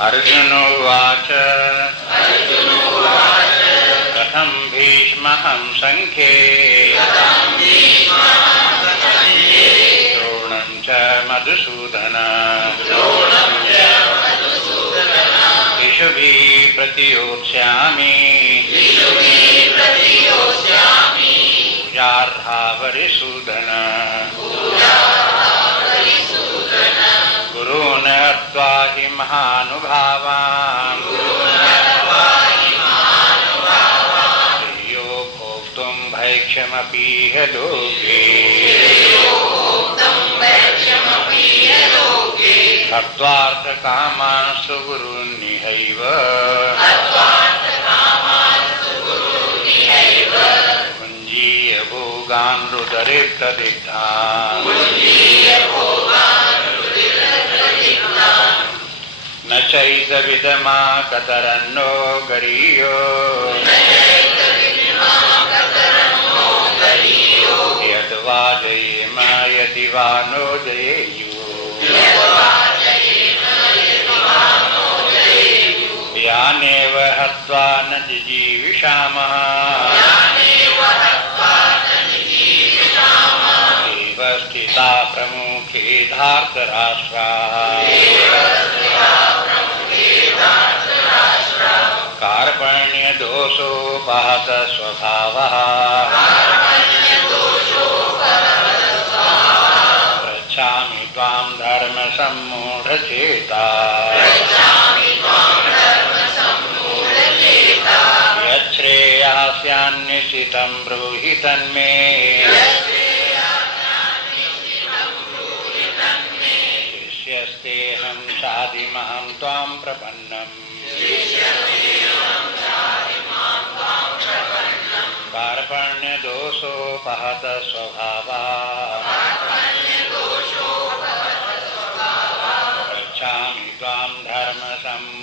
अर्जुनोवाच कथं भीष्महं संख्ये द्रोणं च मधुसूदन इषुभिः प्रतियोत्स्यामि पूजार्हावरिसूदन गुरून् हत्वा हि महानुभावान् श्रेयो भोक्तुं भैक्ष्यमपीह लोके हत्वार्थकामांस्तु गुरून्निहैव भुञ्जीय भोगान् रुदरे प्रदिग्धान् न चैतविदमा कतरन्नो गरीयो यद्वा जयेम यदि वा नो जयेयुः यानेव हत्वा न जिजीविषामः एव स्थिता प्रमुखे धार्तराष्ट्राः कार्पण्यदोषोपहत स्वभावः पृच्छामि त्वां धर्मसम्मूढचेताः यच्छ्रेयस्यान्निश्चितं ब्रूहि तन्मे शिष्यस्तेऽहं शाधिमहं त्वां प्रपन्नम् कार्पण्यदोषोपहत स्वभावः पृच्छामि त्वां धर्मसम्मूढचेताः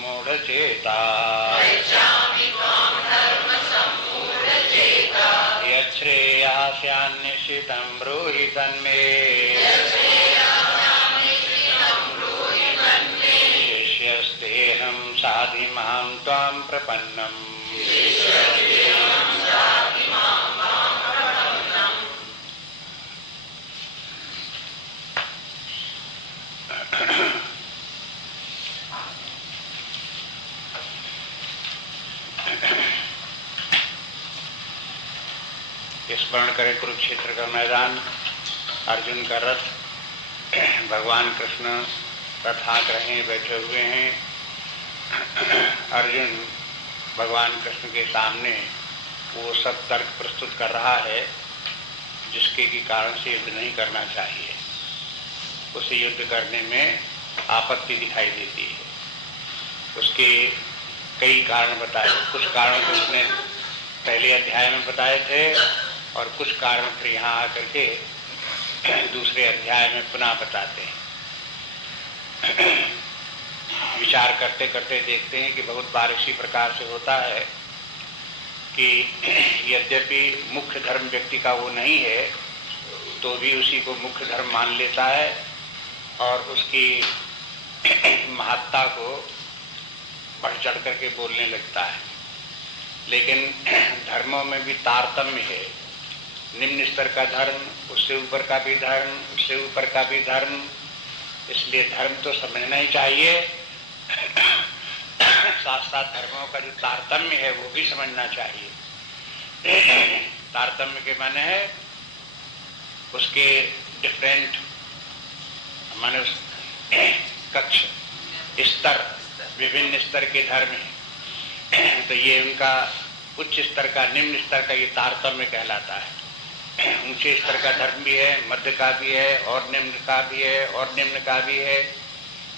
यच्छ्रेयस्यान्निश्चितं ब्रूहि तन्मे शिष्यस्तेऽहं शाधिमहं त्वां प्रपन्नम् स्मरण करें कुरुक्षेत्र का मैदान, अर्जुन का रथ, भगवान कृष्ण रथाग्रह बैठे हुए हैं। अर्जुन भगवान कृष्ण के सामने वो सब तर्क प्रस्तुत कर रहा है जिसके की कारण से युद्ध नहीं करना चाहिए। उसे युद्ध करने में आपत्ति दिखाई देती है। उसके कई कारण बताए, कुछ कारण तो उसने पहले अध्याय में बताए थे और कुछ कारण फिर यहाँ आकर के दूसरे अध्याय में पुनः बताते हैं। विचार करते करते देखते हैं कि बहुत बार इसी प्रकार से होता है कि यद्यपि मुख्य धर्म व्यक्ति का वो नहीं है तो भी उसी को मुख्य धर्म मान लेता है और उसकी महत्ता को बढ़ चढ़ करके बोलने लगता है। लेकिन धर्मों में भी तारतम्य है। निम्न स्तर का धर्म, उससे ऊपर का भी धर्म, उससे ऊपर का भी धर्म। इसलिए धर्म तो समझना ही चाहिए, साथ साथ धर्मों का जो तारतम्य है वो भी समझना चाहिए। तारतम्य के माने है उसके डिफरेंट माने उस कक्ष स्तर, विभिन्न स्तर के धर्म है। तो ये उनका उच्च स्तर का, निम्न स्तर का ये तारतम्य कहलाता है। ऊंचे स्तर का धर्म भी है, मध्य का भी है और निम्न का भी है और निम्न का भी है।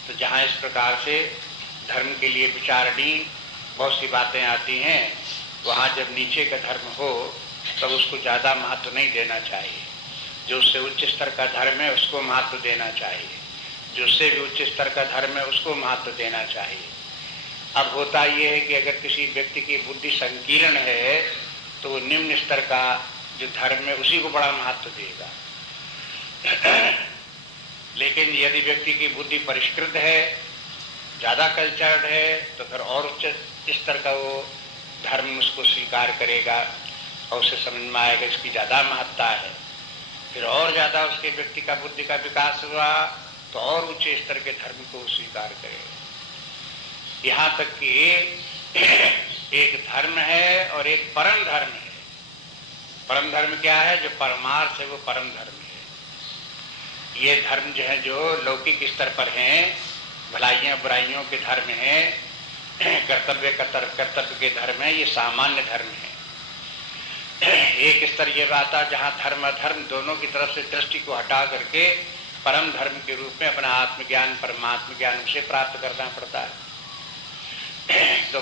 तो जहाँ इस प्रकार से धर्म के लिए विचारणी बहुत सी बातें आती हैं, वहाँ जब नीचे का धर्म हो तब उसको ज़्यादा महत्व नहीं देना चाहिए। जो उससे उच्च स्तर का धर्म है उसको महत्व देना चाहिए, जो उससे भी उच्च स्तर का धर्म है उसको महत्व देना चाहिए। अब होता ये है कि अगर किसी व्यक्ति की बुद्धि संकीर्ण है तो वो निम्न स्तर का जो धर्म है उसी को बड़ा महत्व देगा। लेकिन यदि व्यक्ति की बुद्धि परिष्कृत है ज्यादा कल्चर्ड है तो फिर और उच्च स्तर का वो धर्म उसको स्वीकार करेगा और उसे समझ में आएगा इसकी ज्यादा महत्ता है। फिर और ज्यादा उसके व्यक्ति का बुद्धि का विकास हुआ तो और उच्च स्तर के धर्म को स्वीकार करेगा। यहाँ तक कि एक धर्म है और एक परम धर्म है। परम धर्म क्या है? जो परमार्थ है वो परम धर्म है। ये धर्म जो है जो लौकिक स्तर पर हैं, भलाइयां बुराइयों के धर्म हैं, कर्तव्य के धर्म है, ये सामान्य धर्म है। एक स्तर ये आता जहाँ धर्म अधर्म दोनों की तरफ से दृष्टि को हटा करके परम धर्म के रूप में अपना आत्मज्ञान परमात्म ज्ञान उसे प्राप्त करना पड़ता है। तो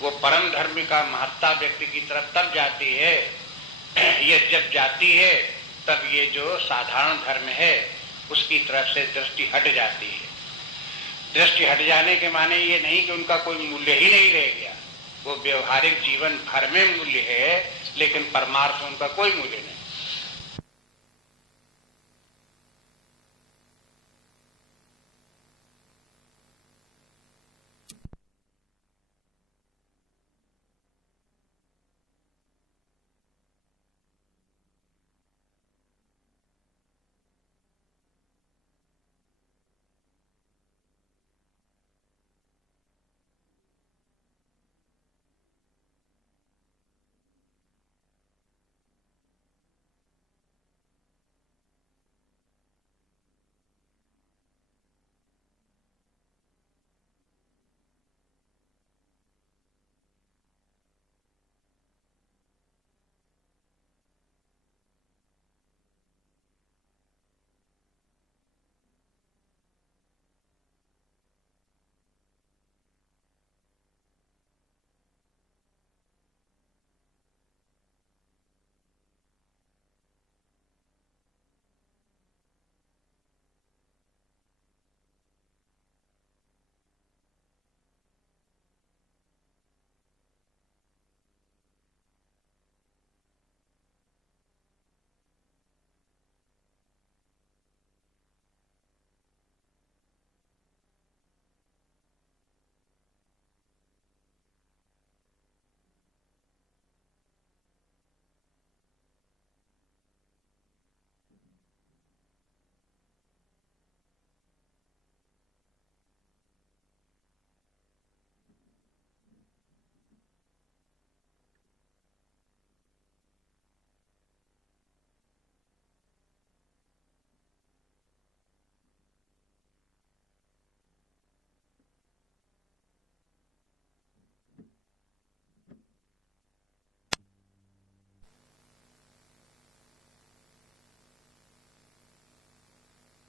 वो परम धर्म का महत्ता व्यक्ति की तरफ तब जाती है, ये जब जाती है तब ये जो साधारण धर्म है उसकी तरफ से दृष्टि हट जाती है। दृष्टि हट जाने के माने ये नहीं कि उनका कोई मूल्य ही नहीं रह गया, वो व्यवहारिक जीवन भर में मूल्य है लेकिन परमार्थ में उनका कोई मूल्य नहीं।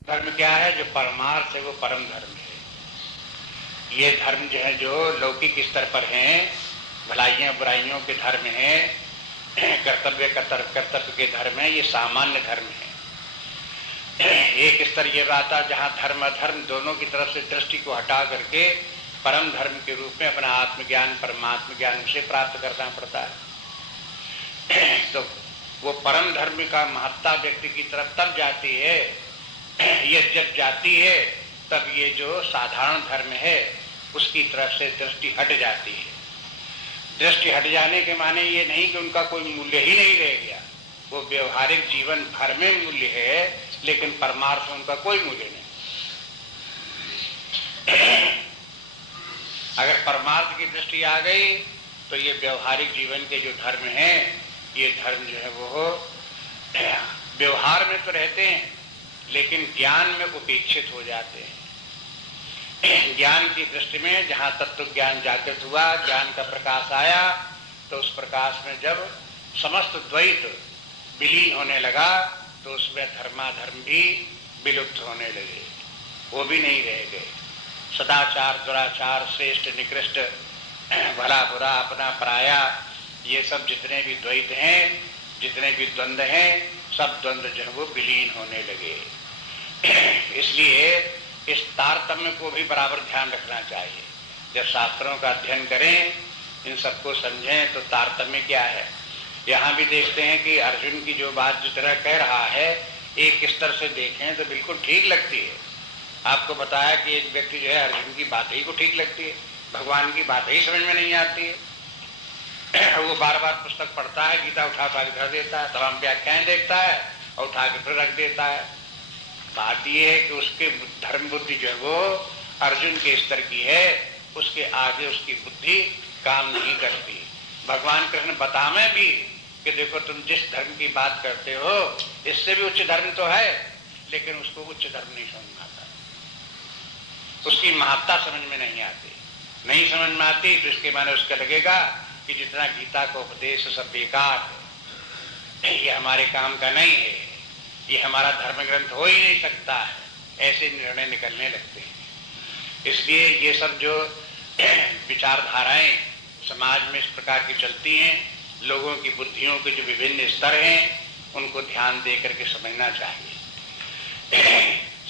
धर्म क्या है? जो परमार्थ है वो परम धर्म है। ये धर्म जो है जो लौकिक स्तर पर हैं, भलाइयां बुराइयों के धर्म हैं, कर्तव्य के धर्म है, ये सामान्य धर्म है। एक स्तर ये आता जहाँ धर्म अधर्म दोनों की तरफ से दृष्टि को हटा करके परम धर्म के रूप में अपना आत्मज्ञान परमात्म ज्ञान उसे प्राप्त करना पड़ता है। तो वो परम धर्म का महत्ता व्यक्ति की तरफ तब जाती है, ये जब जाती है तब ये जो साधारण धर्म है उसकी तरफ से दृष्टि हट जाती है। दृष्टि हट जाने के माने ये नहीं कि उनका कोई मूल्य ही नहीं रह गया, वो व्यवहारिक जीवन भर में मूल्य है लेकिन परमार्थ में उनका कोई मूल्य नहीं। अगर परमार्थ की दृष्टि आ गई तो ये व्यवहारिक जीवन के जो धर्म हैं, ये धर्म जो है वो व्यवहार में तो रहते हैं लेकिन ज्ञान में उपेक्षित हो जाते हैं। ज्ञान की दृष्टि में जहाँ तत्व ज्ञान जागृत हुआ, ज्ञान का प्रकाश आया, तो उस प्रकाश में जब समस्त द्वैत विलीन होने लगा तो उसमें धर्माधर्म भी विलुप्त होने लगे, वो भी नहीं रह गए। सदाचार दुराचार श्रेष्ठ निकृष्ट भला बुरा अपना पराया, ये सब जितने भी द्वैत हैं, जितने भी द्वंद्व हैं, सब द्वंद्व जो है वो विलीन होने लगे। इसलिए इस तारतम्य को भी बराबर ध्यान रखना चाहिए। जब शास्त्रों का अध्ययन करें, इन सबको समझें तो तारतम्य क्या है। यहाँ भी देखते हैं कि अर्जुन की जो बात जिस तरह कह रहा है, एक स्तर से देखें तो बिल्कुल ठीक लगती है, आपको बताया कि एक व्यक्ति जो है अर्जुन की बात ही को ठीक लगती है, भगवान की बात ही समझ में नहीं आती है। वो बार बार पुस्तक पढ़ता है, गीता उठा के धर देता है, तमाम व्याख्याएं देखता है और उठा के फिर रख देता है। बात ये है कि उसके धर्म बुद्धि जो है वो अर्जुन के स्तर की है, उसके आगे उसकी बुद्धि काम नहीं करती। भगवान कृष्ण बतावे भी कि देखो तुम जिस धर्म की बात करते हो इससे भी उच्च धर्म तो है, लेकिन उसको उच्च धर्म नहीं समझ में आता, उसकी महत्ता समझ में नहीं आती। नहीं समझ में आती तो इसके माने उसका लगेगा कि जितना गीता का उपदेश सब बेकार है, ये हमारे काम का नहीं है, ये हमारा धर्म ग्रंथ हो ही नहीं सकता है, ऐसे निर्णय निकलने लगते हैं। इसलिए ये सब जो विचारधाराएं समाज में इस प्रकार की चलती हैं, लोगों की बुद्धियों के जो विभिन्न स्तर हैं उनको ध्यान दे करके समझना चाहिए।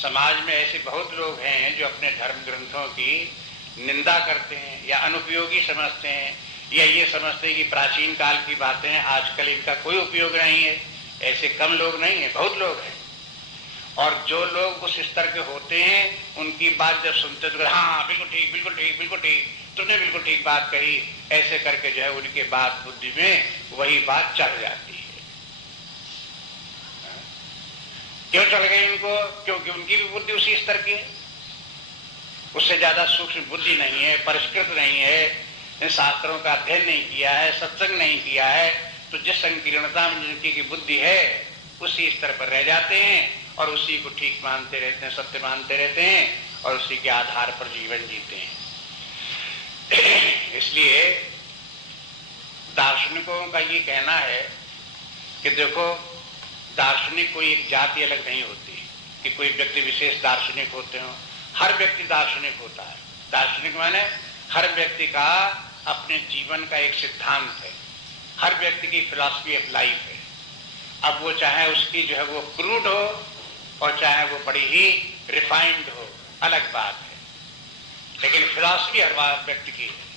समाज में ऐसे बहुत लोग हैं जो अपने धर्म ग्रंथों की निंदा करते हैं या अनुपयोगी समझते हैं, या ये समझते हैं कि प्राचीन काल की बातें हैं, आजकल इनका कोई उपयोग नहीं है। ऐसे कम लोग नहीं है, बहुत लोग हैं। और जो लोग उस स्तर के होते हैं उनकी बात जब सुनते तो हाँ बिल्कुल ठीक, बिल्कुल ठीक, बिल्कुल ठीक, तुमने बिल्कुल ठीक बात कही, ऐसे करके जो है उनके बात बुद्धि में वही बात चढ़ जाती है। क्यों चढ़ गई उनको? क्योंकि उनकी भी बुद्धि उसी स्तर की है, उससे ज्यादा सूक्ष्म बुद्धि नहीं है, परिष्कृत नहीं है, शास्त्रों का अध्ययन नहीं किया है, सत्संग नहीं किया है, तो जिस संकीर्णता में जिनकी की बुद्धि है उसी स्तर पर रह जाते हैं और उसी को ठीक मानते रहते हैं, सत्य मानते रहते हैं और उसी के आधार पर जीवन जीते हैं। इसलिए दार्शनिकों का ये कहना है कि देखो, दार्शनिक कोई एक जाति अलग नहीं होती कि कोई व्यक्ति विशेष दार्शनिक होते हो, हर व्यक्ति दार्शनिक होता है। दार्शनिक माने हर व्यक्ति का अपने जीवन का एक सिद्धांत है, हर व्यक्ति की फिलॉसफी ऑफ लाइफ है। अब वो चाहे उसकी जो है वो क्रूड हो और चाहे वो बड़ी ही रिफाइंड हो, अलग बात है, लेकिन फिलॉसफी हर व्यक्ति की है।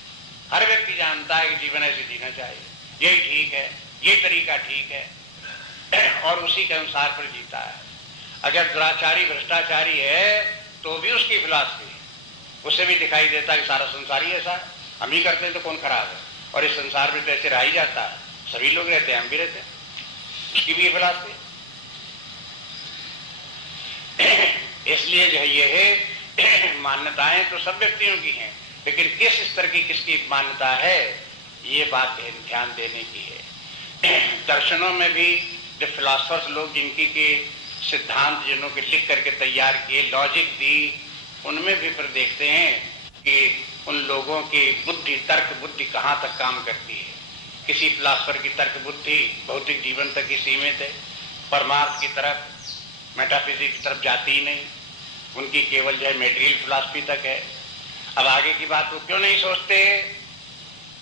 हर व्यक्ति जानता है कि जीवन ऐसे जीना चाहिए, यही ठीक है, ये तरीका ठीक है और उसी के अनुसार पर जीता है। अगर दुराचारी भ्रष्टाचारी है तो भी उसकी फिलॉसफी है, उसे भी दिखाई देता है कि सारा संसार ही ऐसा है, हम ही करते हैं तो कौन खराब है, और इस संसार में तो ऐसे रह ही जाता है, सभी लोग रहते हैं, हम भी रहते हैं, उसकी भी फिलॉसफी। इसलिए जो है ये है, मान्यताएं तो सब व्यक्तियों की हैं, लेकिन किस स्तर की किसकी मान्यता है ये बात ध्यान देने की है। दर्शनों में भी जो फिलॉसफर्स लोग जिनकी के सिद्धांत जिन्होंने लिख करके तैयार किए, लॉजिक दी, उनमें भी फिर देखते हैं कि उन लोगों की बुद्धि, तर्क बुद्धि कहाँ तक काम करती है। किसी फिलॉसफर की तर्क बुद्धि भौतिक जीवन तक ही सीमित है, परमार्थ की तरफ, मेटाफिजिक्स की तरफ जाती ही नहीं, उनकी केवल जो है मेटेरियल फिलॉसफी तक है। अब आगे की बात वो क्यों नहीं सोचते,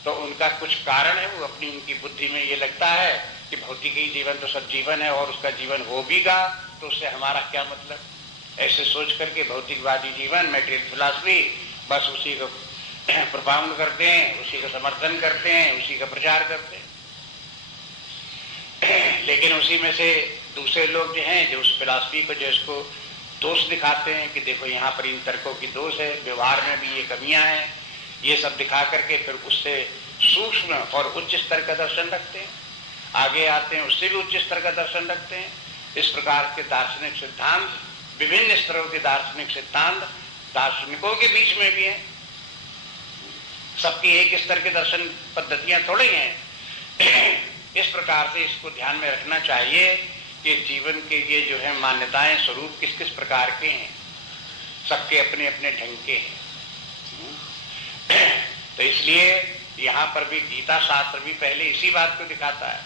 तो उनका कुछ कारण है, वो अपनी उनकी बुद्धि में ये लगता है कि भौतिक ही जीवन तो सब जीवन है और उसका जीवन हो भी गा तो उससे हमारा क्या मतलब। ऐसे सोच करके भौतिकवादी जीवन, मेटेरियल फिलॉसफी, बस उसी को प्रोपाउंड करते हैं, उसी का समर्थन करते हैं, उसी का प्रचार करते हैं। लेकिन उसी में से दूसरे लोग जो हैं, जो उस फिलॉसफी को, जो इसको दोष दिखाते हैं कि देखो यहाँ पर इन तर्कों की दोष है, व्यवहार में भी ये कमियां हैं, ये सब दिखा करके फिर उससे सूक्ष्म और उच्च स्तर का दर्शन रखते हैं। आगे आते हैं, उससे भी उच्च स्तर का दर्शन रखते हैं। इस प्रकार के दार्शनिक सिद्धांत, विभिन्न स्तरों के दार्शनिक सिद्धांत दार्शनिकों के बीच में भी हैं। सबकी एक स्तर के दर्शन पद्धतियां थोड़ी हैं। इस प्रकार से इसको ध्यान में रखना चाहिए कि जीवन के ये जो है मान्यताएं, स्वरूप किस किस प्रकार के हैं, सबके अपने अपने ढंग के हैं। तो इसलिए यहाँ पर भी गीता शास्त्र भी पहले इसी बात को दिखाता है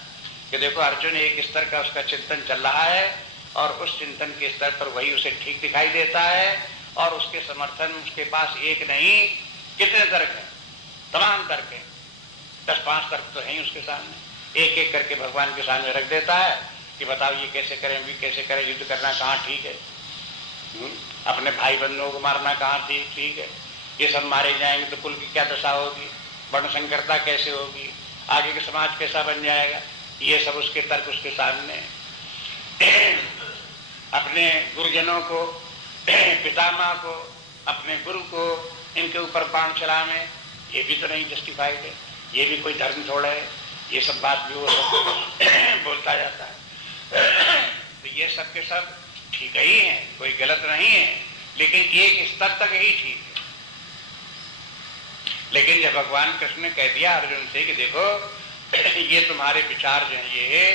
कि देखो अर्जुन एक स्तर का उसका चिंतन चल रहा है और उस चिंतन के स्तर पर वही उसे ठीक दिखाई देता है और उसके समर्थन में उसके पास एक नहीं कितने तर्क हैं, तमाम तर्क हैं, 10-5 तर्क तो हैं उसके सामने, एक एक करके भगवान के सामने रख देता है कि बताओ ये कैसे करें, भी कैसे करें, युद्ध करना कहाँ ठीक है, अपने भाई बंधुओं को मारना कहाँ ठीक है, ये सब मारे जाएंगे तो कुल की क्या दशा होगी, वर्ण संकरता कैसे होगी, आगे का समाज कैसा बन जाएगा, ये सब उसके तर्क उसके सामने। अपने गुरुजनों को पितामह को, अपने गुरु को, इनके ऊपर बाण चलावे, ये भी तो नहीं जस्टिफाइड है, ये भी कोई धर्म थोड़ा है, ये सब बात भी वो सब बोलता जाता है। तो ये सब के सब ठीक ही है, कोई गलत नहीं है, लेकिन एक स्तर तक ही ठीक है। लेकिन जब भगवान कृष्ण ने कह दिया अर्जुन से कि देखो ये तुम्हारे विचार जो है ये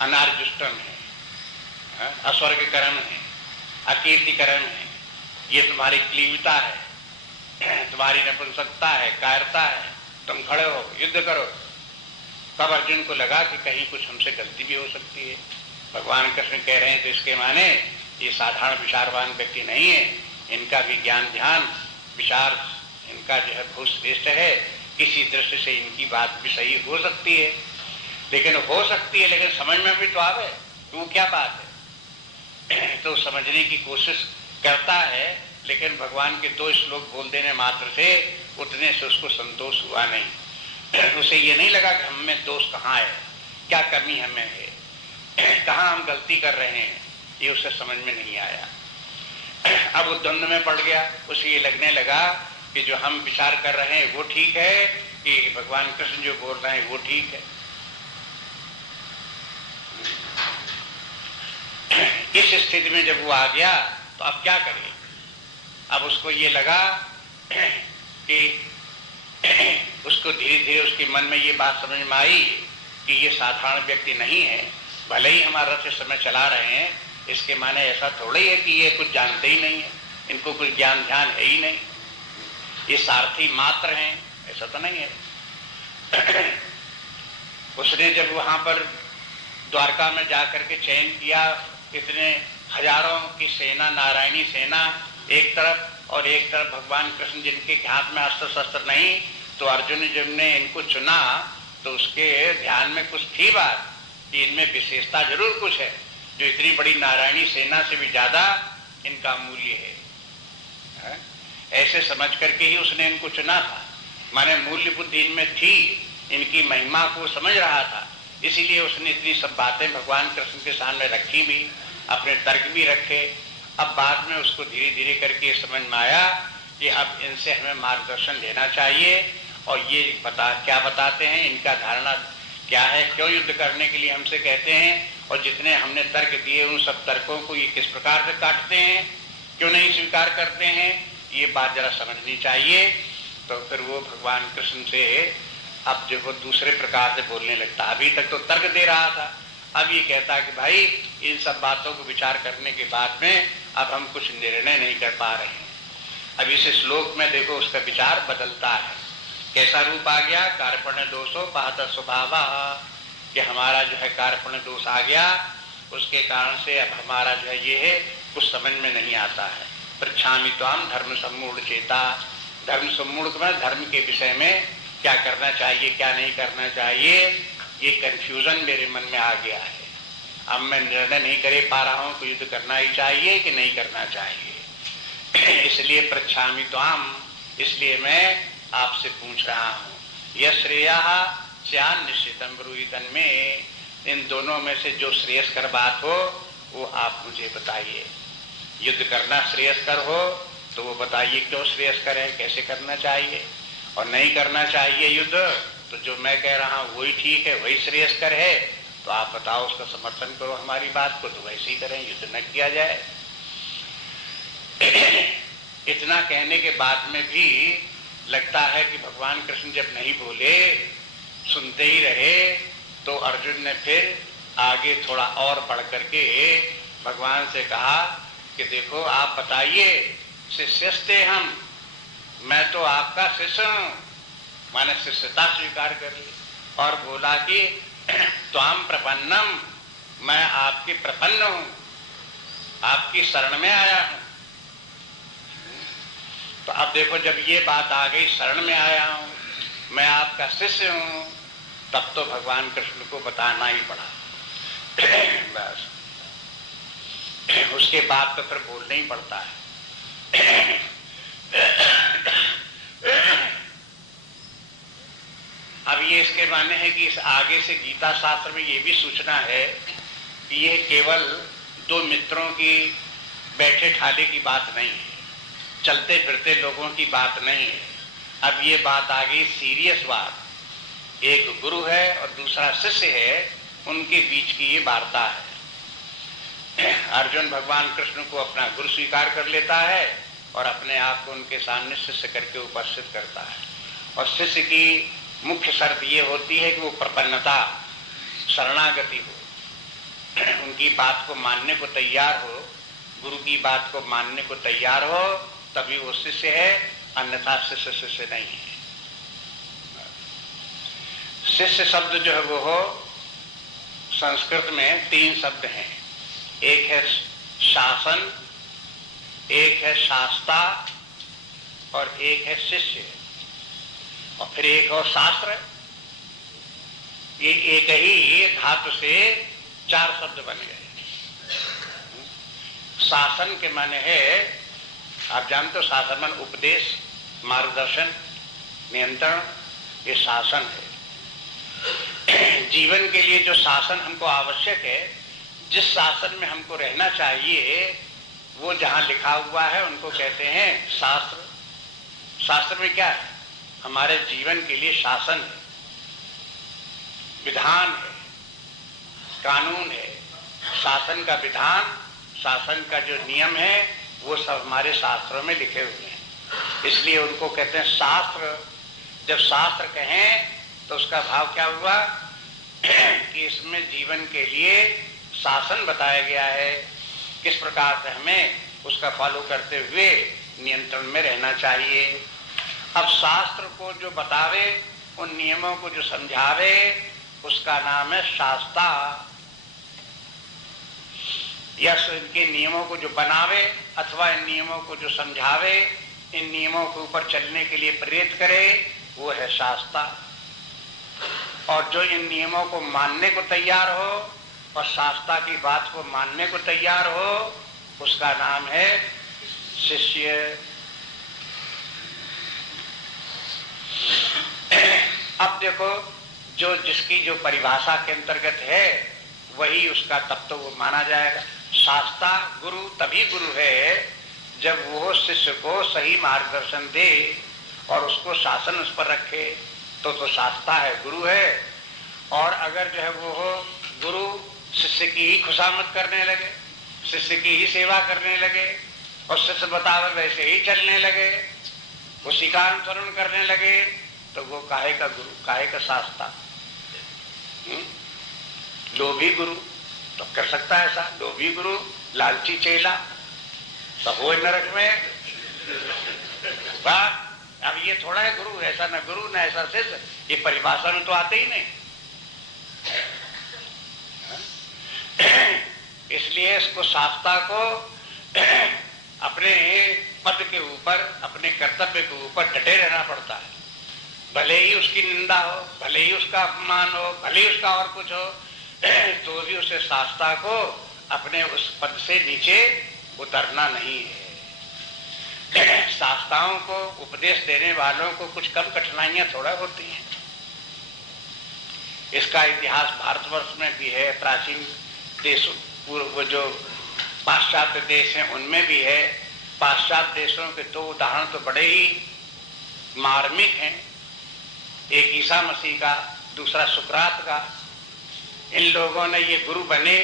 अनार्जुष्टम है, अस्वर्ग कर्म है, अकीर्ति कर्म है, ये तुम्हारी क्लीवता है, तुम्हारी नपुंसकता है, कायरता है, तुम खड़े हो, युद्ध करो। तब अर्जुन को लगा कि कहीं कुछ हमसे गलती भी हो सकती है। भगवान कृष्ण कह रहे हैं तो इसके माने ये साधारण विचारवान व्यक्ति नहीं है, इनका भी ज्ञान ध्यान विचार इनका जो है बहुत श्रेष्ठ है, किसी दृष्टि से इनकी बात भी सही हो सकती है, लेकिन हो सकती है, लेकिन समझ में भी तो आवे तो क्या बात है। तो समझने की कोशिश करता है, लेकिन भगवान के 2 श्लोक बोल देने मात्र से उतने से उसको संतोष हुआ नहीं। उसे ये नहीं लगा कि हम में दोष कहाँ है, क्या कमी हमें है, कहाँ हम गलती कर रहे हैं, ये उसे समझ में नहीं आया। अब वो द्वंद्व में पड़ गया, उसे ये लगने लगा कि जो हम विचार कर रहे हैं वो ठीक है कि भगवान कृष्ण जो बोल रहे हैं वो ठीक है। इस स्थिति में जब वो आ गया तो अब क्या करें। अब उसको ये लगा कि उसको धीरे धीरे उसके मन में ये बात समझ में आई कि ये साधारण व्यक्ति नहीं है, भले ही हमारा से समय चला रहे हैं, इसके माने ऐसा थोड़ा ही है कि ये कुछ जानते ही नहीं है, इनको कुछ ज्ञान ध्यान है ही नहीं, ये सारथी मात्र हैं, ऐसा तो नहीं है। उसने जब वहां पर द्वारका में जाकर के चयन किया, इतने हजारों की सेना, नारायणी सेना एक तरफ और एक तरफ भगवान कृष्ण जिनके हाथ में अस्त्र शस्त्र नहीं, तो अर्जुन जब ने इनको चुना तो उसके ध्यान में कुछ थी बात कि इनमें विशेषता जरूर कुछ है, जो इतनी बड़ी नारायणी सेना से भी ज्यादा इनका मूल्य है। ऐसे समझ करके ही उसने इनको चुना था, माने मूल्य बुद्धि इनमें थी, इनकी महिमा को समझ रहा था, इसीलिए उसने इतनी सब बातें भगवान कृष्ण के सामने रखी भी, अपने तर्क भी रखे। अब बाद में उसको धीरे धीरे करके समझ में आया कि अब इनसे हमें मार्गदर्शन लेना चाहिए, और ये क्या बताते हैं, इनका धारणा क्या है, क्यों युद्ध करने के लिए हमसे कहते हैं, और जितने हमने तर्क दिए उन सब तर्कों को ये किस प्रकार से काटते हैं, क्यों नहीं स्वीकार करते हैं, ये बात जरा समझनी चाहिए। तो फिर वो भगवान कृष्ण से अब जो वो दूसरे प्रकार से बोलने लगता। अभी तक तो तर्क दे रहा था, अब ये कहता कि भाई इन सब बातों को विचार करने के बाद में अब हम कुछ निर्णय नहीं कर पा रहे हैं। अब इस श्लोक में देखो उसका विचार बदलता है, कैसा रूप आ गया, कार्पण्य दोषो पाहत स्वभाव, कि हमारा जो है कार्पण्य दोष आ गया, उसके कारण से अब हमारा जो है ये है कुछ समझ में नहीं आता है। पृच्छामि त्वाम धर्म सम्मूढ़ चेता, धर्म सम्मूढ़ में धर्म के विषय में क्या करना चाहिए क्या नहीं करना चाहिए, ये कंफ्यूजन मेरे मन में आ गया है। अब मैं निर्णय नहीं कर पा रहा हूं कि युद्ध करना ही चाहिए कि नहीं करना चाहिए। इसलिए पृच्छामि त्वाम, इसलिए मैं आपसे पूछ रहा हूं। यह श्रेया स्यान निश्चितम ब्रूहितन में, इन दोनों में से जो श्रेयस्कर बात हो वो आप मुझे बताइए। युद्ध करना श्रेयस्कर हो तो वो बताइए क्यों श्रेयस्कर है, कैसे करना चाहिए, और नहीं करना चाहिए युद्ध तो जो मैं कह रहा हूं वही ठीक है, वही श्रेयस्कर है, तो आप बताओ, उसका समर्थन करो हमारी बात को, तो वैसे ही करें, युद्ध न किया जाए। इतना कहने के बाद में भी लगता है कि भगवान कृष्ण जब नहीं बोले, सुनते ही रहे, तो अर्जुन ने फिर आगे थोड़ा और बढ़ करके भगवान से कहा कि देखो आप बताइए, शिष्यस्ते हम, मैं तो आपका शिष्य हूं, मैंने शिष्यता स्वीकार कर ली, और बोला कि त्वाम प्रपन्नम, मैं आपकी प्रपन्न हूं, आपकी शरण में आया हूं। तो अब देखो जब ये बात आ गई, शरण में आया हूं, मैं आपका शिष्य हूं, तब तो भगवान कृष्ण को बताना ही पड़ा। बस उसके बाद तो फिर बोलना ही पड़ता है। अब ये इसके माने है कि इस आगे से गीता शास्त्र में ये भी सूचना है कि यह केवल दो मित्रों की बैठे ठाले की बात नहीं है, चलते फिरते लोगों की बात नहीं है। अब ये बात आ गई सीरियस बात। एक गुरु है और दूसरा शिष्य है, उनके बीच की ये वार्ता है। अर्जुन भगवान कृष्ण को अपना गुरु स्वीकार कर लेता है और अपने आप को उनके सामने शिष्य करके उपस्थित करता है। और शिष्य की मुख्य शर्त ये होती है कि वो प्रपन्नता, शरणागति हो, उनकी बात को मानने को तैयार हो, गुरु की बात को मानने को तैयार हो, तभी वो शिष्य है, अन्यथा शिष्य नहीं है। शिष्य शब्द जो है वो हो, संस्कृत में 3 शब्द हैं। एक है शासन, एक है शास्ता और एक है शिष्य, और फिर एक और शास्त्र। ये एक ही धातु से 4 शब्द बन गए। शासन के माने है, आप जानते हो शासन मान उपदेश, मार्गदर्शन, नियंत्रण, ये शासन है। जीवन के लिए जो शासन हमको आवश्यक है, जिस शासन में हमको रहना चाहिए, वो जहां लिखा हुआ है उनको कहते हैं शास्त्र। शास्त्र में क्या है? हमारे जीवन के लिए शासन है, विधान है, कानून है। शासन का विधान, शासन का जो नियम है, वो सब हमारे शास्त्रों में लिखे हुए हैं, इसलिए उनको कहते हैं शास्त्र। जब शास्त्र कहें तो उसका भाव क्या हुआ कि इसमें जीवन के लिए शासन बताया गया है, किस प्रकार से हमें उसका फॉलो करते हुए नियंत्रण में रहना चाहिए। अब शास्त्र को जो बतावे, उन नियमों को जो समझावे, उसका नाम है शास्ता। या इनके नियमों को जो बनावे अथवा इन नियमों को जो समझावे, इन नियमों के ऊपर चलने के लिए प्रेरित करे, वो है शास्ता। और जो इन नियमों को मानने को तैयार हो और शास्त्रा की बात को मानने को तैयार हो, उसका नाम है शिष्य। अब देखो, जो जिसकी जो परिभाषा के अंतर्गत है, वही उसका तब तो वो माना जाएगा। शास्त्रा गुरु तभी गुरु है जब वो शिष्य को सही मार्गदर्शन दे और उसको शासन उस पर रखे, तो शास्त्रा है, गुरु है। और अगर जो है वो हो गुरु शिष्य की ही खुशामद करने लगे, शिष्य की ही सेवा करने लगे और शिष्य बतावे वैसे ही चलने लगे, उसी का अनुसरण करने लगे, तो वो काहे का गुरु, काहे का शास्त्रा? लोभी गुरु तो कर सकता है ऐसा, लोभी गुरु, लालची चेला सब हो नरक में। वाह, अब ये थोड़ा है गुरु, ऐसा न गुरु न ऐसा शिष्य, ये परिभाषा में तो आते ही नहीं। इसलिए इसको शास्त्रा को अपने पद के ऊपर, अपने कर्तव्य के ऊपर डटे रहना पड़ता है। भले ही उसकी निंदा हो, भले ही उसका अपमान हो, भले ही उसका और कुछ हो, तो भी उसे शास्त्रा को अपने उस पद से नीचे उतरना नहीं है। शास्त्राओं को उपदेश देने वालों को कुछ कम कठिनाइयां थोड़ा होती हैं। इसका इतिहास भारतवर्ष में भी है, प्राचीन देशों, पूर्व जो पाश्चात्य देश हैं उनमें भी है। पाश्चात्य देशों के 2 उदाहरण तो बड़े ही मार्मिक हैं, एक ईसा मसीह का, दूसरा सुकरात का। इन लोगों ने ये गुरु बने,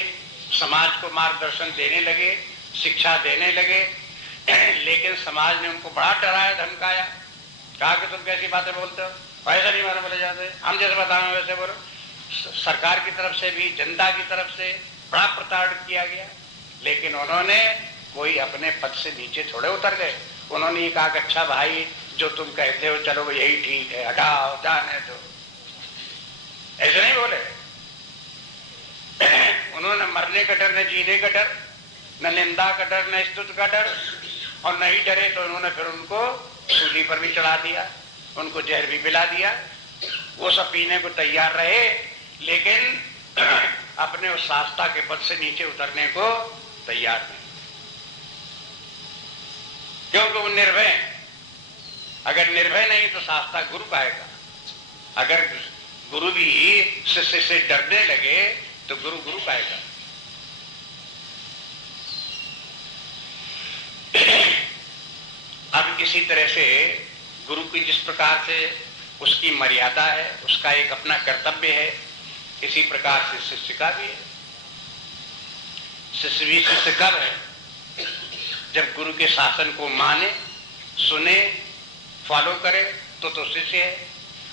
समाज को मार्गदर्शन देने लगे, शिक्षा देने लगे, लेकिन समाज ने उनको बड़ा डराया धमकाया, कहा कि तुम कैसी बातें बोलते हो, ऐसा नहीं मालूम बोले जाते, हम जैसे बताएं वैसे बोलो। सरकार की तरफ से भी, जनता की तरफ से बड़ा प्रताड़ित किया गया, लेकिन उन्होंने कोई अपने पद से नीचे थोड़े उतर गए। उन्होंने ये कहा कि अच्छा भाई, जो तुम कहते हो चलो यही ठीक है, हटाओ, जाने दो, ऐसे नहीं बोले। उन्होंने मरने का डर, न जीने का डर, न निंदा का डर, न स्तुति का डर, और नहीं डरे तो उन्होंने फिर उनको सूली पर भी चढ़ा दिया, उनको जहर भी पिला दिया। वो सब पीने को तैयार रहे, लेकिन अपने उस शास्त्रा के पद से नीचे उतरने को तैयार नहीं, क्योंकि वो निर्भय। अगर निर्भय नहीं तो शास्त्रा गुरु पाएगा। अगर गुरु भी शिष्य से डरने लगे तो गुरु पाएगा। इसी तरह से गुरु की जिस प्रकार से उसकी मर्यादा है, उसका एक अपना कर्तव्य है, इसी प्रकार से शिष्य का भी है। शिष्य भी शिष्य कब है? जब गुरु के शासन को माने, सुने, फॉलो करे तो शिष्य है।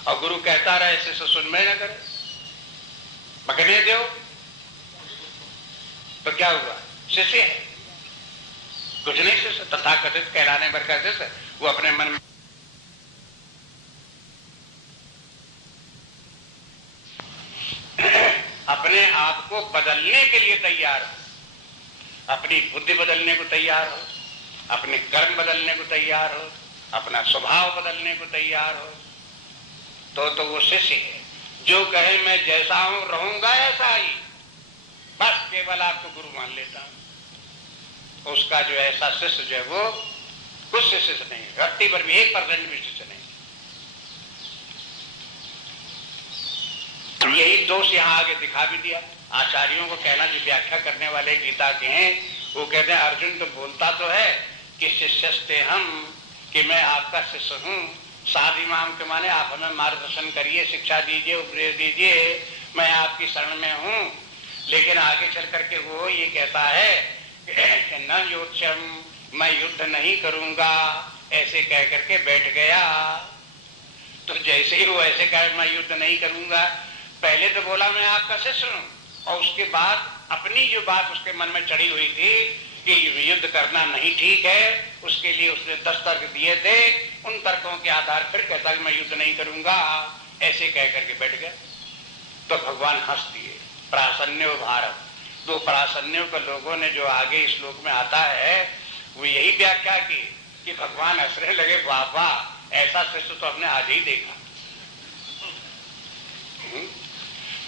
और गुरु कहता रहे शिष्य सुन में न करे, पकड़े दो तो क्या हुआ? शिष्य है। कुछ नहीं शिष्य, तथाकथित कहलाने भर का शिष्य, वो अपने मन में अपने आप को बदलने के लिए तैयार हो, अपनी बुद्धि बदलने को तैयार हो, अपने कर्म बदलने को तैयार हो, अपना स्वभाव बदलने को तैयार हो, तो वो शिष्य है। जो कहे मैं जैसा हूं रहूंगा ऐसा ही, बस केवल आपको गुरु मान लेता हूं, उसका जो ऐसा शिष्य जो है वो कुछ शिष्य नहीं है, रत्ती पर भी 1% भी शिष्य नहीं। यही दोष यहां आगे दिखा भी दिया। आचार्यों को कहना, जो व्याख्या करने वाले गीता के हैं, वो कहते हैं अर्जुन तो बोलता तो है कि शिष्यस्ते हम, कि मैं आपका शिष्य हूं। साध इमाम के माने आप हमें मार्गदर्शन करिए, शिक्षा दीजिए, उपदेश दीजिए, मैं आपकी शरण में हूं। लेकिन आगे चल करके वो ये कहता है कि न योत्स्यम, मैं युद्ध नहीं करूंगा, ऐसे कह करके बैठ गया। तो जैसे ही वो ऐसे कहे मैं युद्ध नहीं करूंगा, पहले तो बोला मैं आपका शिष्य हूं, और उसके बाद अपनी जो बात उसके मन में चढ़ी हुई थी कि युद्ध करना नहीं ठीक है, उसके लिए उसने 10 तर्क दिए थे। उन तर्कों के आधार पर कहता कि मैं युद्ध नहीं करूंगा, ऐसे कह करके बैठ गया। तो भगवान हंस दिए। प्रासन्यो भारत, 2 प्रासन्यों के लोगों ने जो आगे इस श्लोक में आता है वो यही व्याख्या की कि भगवान हंसने लगे, वाह वाह, ऐसा शिष्य तो हमने आज ही देखा।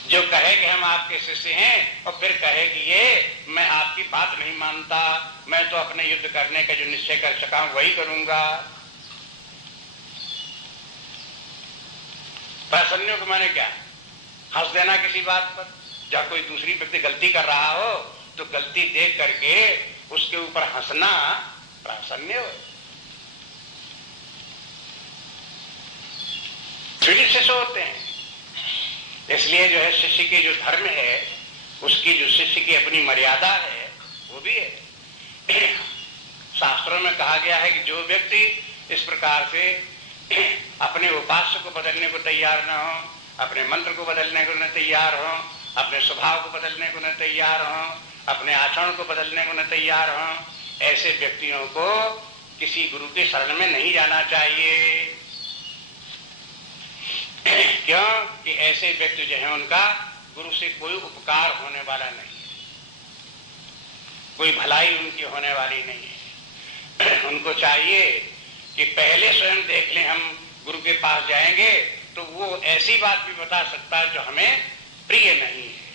जो कहे कि हम आपके शिष्य हैं और फिर कहे कि ये मैं आपकी बात नहीं मानता, मैं तो अपने युद्ध करने का जो निश्चय कर सका हूं वही करूंगा। प्रासन्यों को माने क्या? हंस देना किसी बात पर। जब कोई दूसरी व्यक्ति गलती कर रहा हो तो गलती देख करके उसके ऊपर हंसना प्रासन्य हो। फिर शिष्य होते हैं। इसलिए जो है शिष्य के जो धर्म है, उसकी जो शिष्य की अपनी मर्यादा है वो भी है। शास्त्रों में कहा गया है कि जो व्यक्ति इस प्रकार से अपने उपास्य को बदलने को तैयार न हो, अपने मंत्र को बदलने को न तैयार हो, अपने स्वभाव को बदलने को न तैयार हो, अपने आचरण को बदलने को न तैयार हो, ऐसे व्यक्तियों को किसी गुरु के शरण में नहीं जाना चाहिए। क्यों? कि ऐसे व्यक्ति जो है उनका गुरु से कोई उपकार होने वाला नहीं है, कोई भलाई उनकी होने वाली नहीं है। उनको चाहिए कि पहले स्वयं देख लें, हम गुरु के पास जाएंगे तो वो ऐसी बात भी बता सकता है जो हमें प्रिय नहीं है,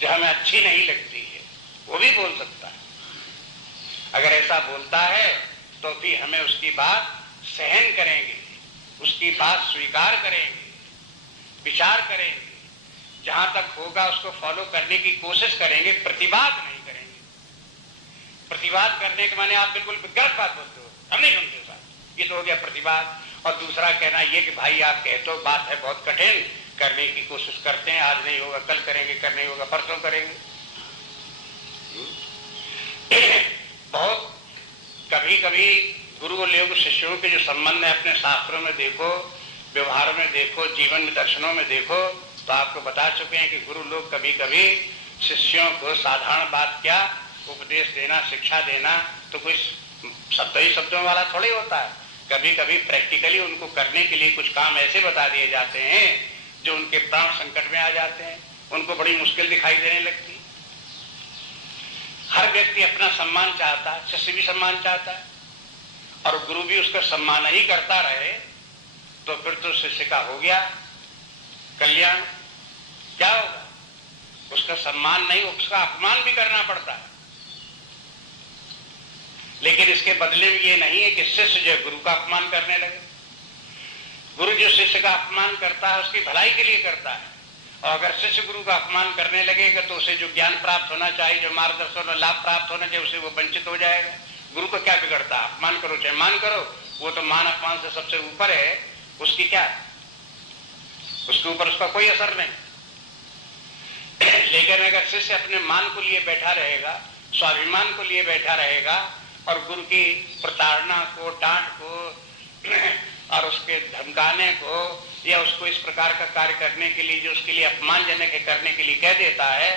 जो हमें अच्छी नहीं लगती है, वो भी बोल सकता है। अगर ऐसा बोलता है तो फिर हमें उसकी बात सहन करेंगे, उसकी बात स्वीकार करेंगे, विचार करेंगे, जहां तक होगा उसको फॉलो करने की कोशिश करेंगे, प्रतिवाद नहीं करेंगे। प्रतिवाद करने के माने आप बिल्कुल गलत बात बोलते हो, हम नहीं सुनते साथ, ये तो हो गया प्रतिवाद। और दूसरा कहना ये कि भाई आप कहते हो बात है बहुत कठिन, करने की कोशिश करते हैं, आज नहीं होगा कल करेंगे, कल नहीं होगा परसों करेंगे। बहुत कभी कभी गुरु और लोग शिष्यों के जो संबंध है अपने शास्त्रों में देखो, व्यवहार में देखो, जीवन में दर्शनों में देखो, तो आपको बता चुके हैं कि गुरु लोग कभी कभी शिष्यों को साधारण बात क्या उपदेश देना, शिक्षा देना तो कोई शब्दों वाला थोड़ी होता है। कभी कभी प्रैक्टिकली उनको करने के लिए कुछ काम ऐसे बता दिए जाते हैं जो उनके प्राण संकट में आ जाते हैं, उनको बड़ी मुश्किल दिखाई देने लगती है। हर व्यक्ति अपना सम्मान चाहता है, शिष्य भी सम्मान चाहता है, और गुरु भी उसका सम्मान ही करता रहे तो फिर तो शिष्य का हो गया कल्याण। क्या होगा? उसका सम्मान नहीं, उसका अपमान भी करना पड़ता है। लेकिन इसके बदले में ये नहीं है कि शिष्य जो गुरु का अपमान करने लगे। गुरु जो शिष्य का अपमान करता है उसकी भलाई के लिए करता है, और अगर शिष्य गुरु का अपमान करने लगेगा तो उसे जो ज्ञान प्राप्त होना चाहिए, जो मार्गदर्शन और लाभ प्राप्त होना चाहिए, उसे वो वंचित हो जाएगा, गुरु को क्या बिगड़ता, अपमान करो चाहे मान करो, वो तो मान अपमान से सबसे ऊपर है, उसकी क्या, उसके ऊपर उसका कोई असर नहीं। लेकिन अगर शिष्य अपने मान को लिए बैठा रहेगा, स्वाभिमान को लिए बैठा रहेगा और गुरु की प्रताड़ना को, डांट को और उसके धमकाने को या उसको इस प्रकार का कार्य करने के लिए जो उसके लिए अपमानजनक है करने के लिए कह देता है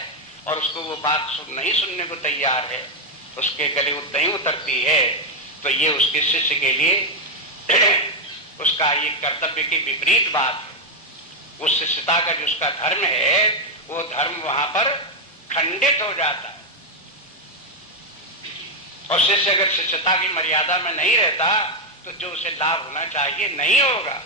और उसको वो बात नहीं सुनने को तैयार है, उसके गले नहीं उतरती है, तो ये उसके शिष्य के लिए उसका ये कर्तव्य की विपरीत बात है। उस शिष्यता का जो उसका धर्म है वो धर्म वहां पर खंडित हो जाता है। और शिष्य अगर शिष्यता की मर्यादा में नहीं रहता तो जो उसे लाभ होना चाहिए नहीं होगा।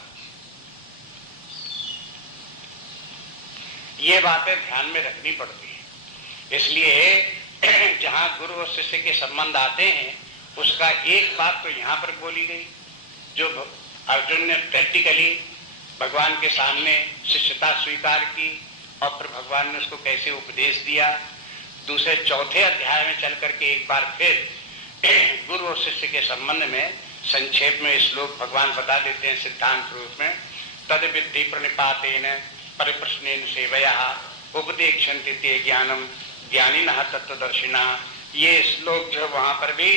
ये बातें ध्यान में रखनी पड़ती है। इसलिए जहां गुरु और शिष्य के संबंध आते हैं उसका एक बात तो यहां पर बोली गई, जो अर्जुन ने प्रैक्टिकली भगवान के सामने शिष्यता स्वीकार की और फिर भगवान ने उसको कैसे उपदेश दिया। दूसरे चौथे अध्याय में चल करके एक बार फिर गुरु और शिष्य के संबंध में संक्षेप में श्लोक भगवान बता देते हैं सिद्धांत रूप में। तद विद्धि प्रणिपातेन परिप्रश्नेन सेवया उपदेक्षन्ति ते ज्ञानम ज्ञानिनः तत्वदर्शिना। ये श्लोक जो वहां पर भी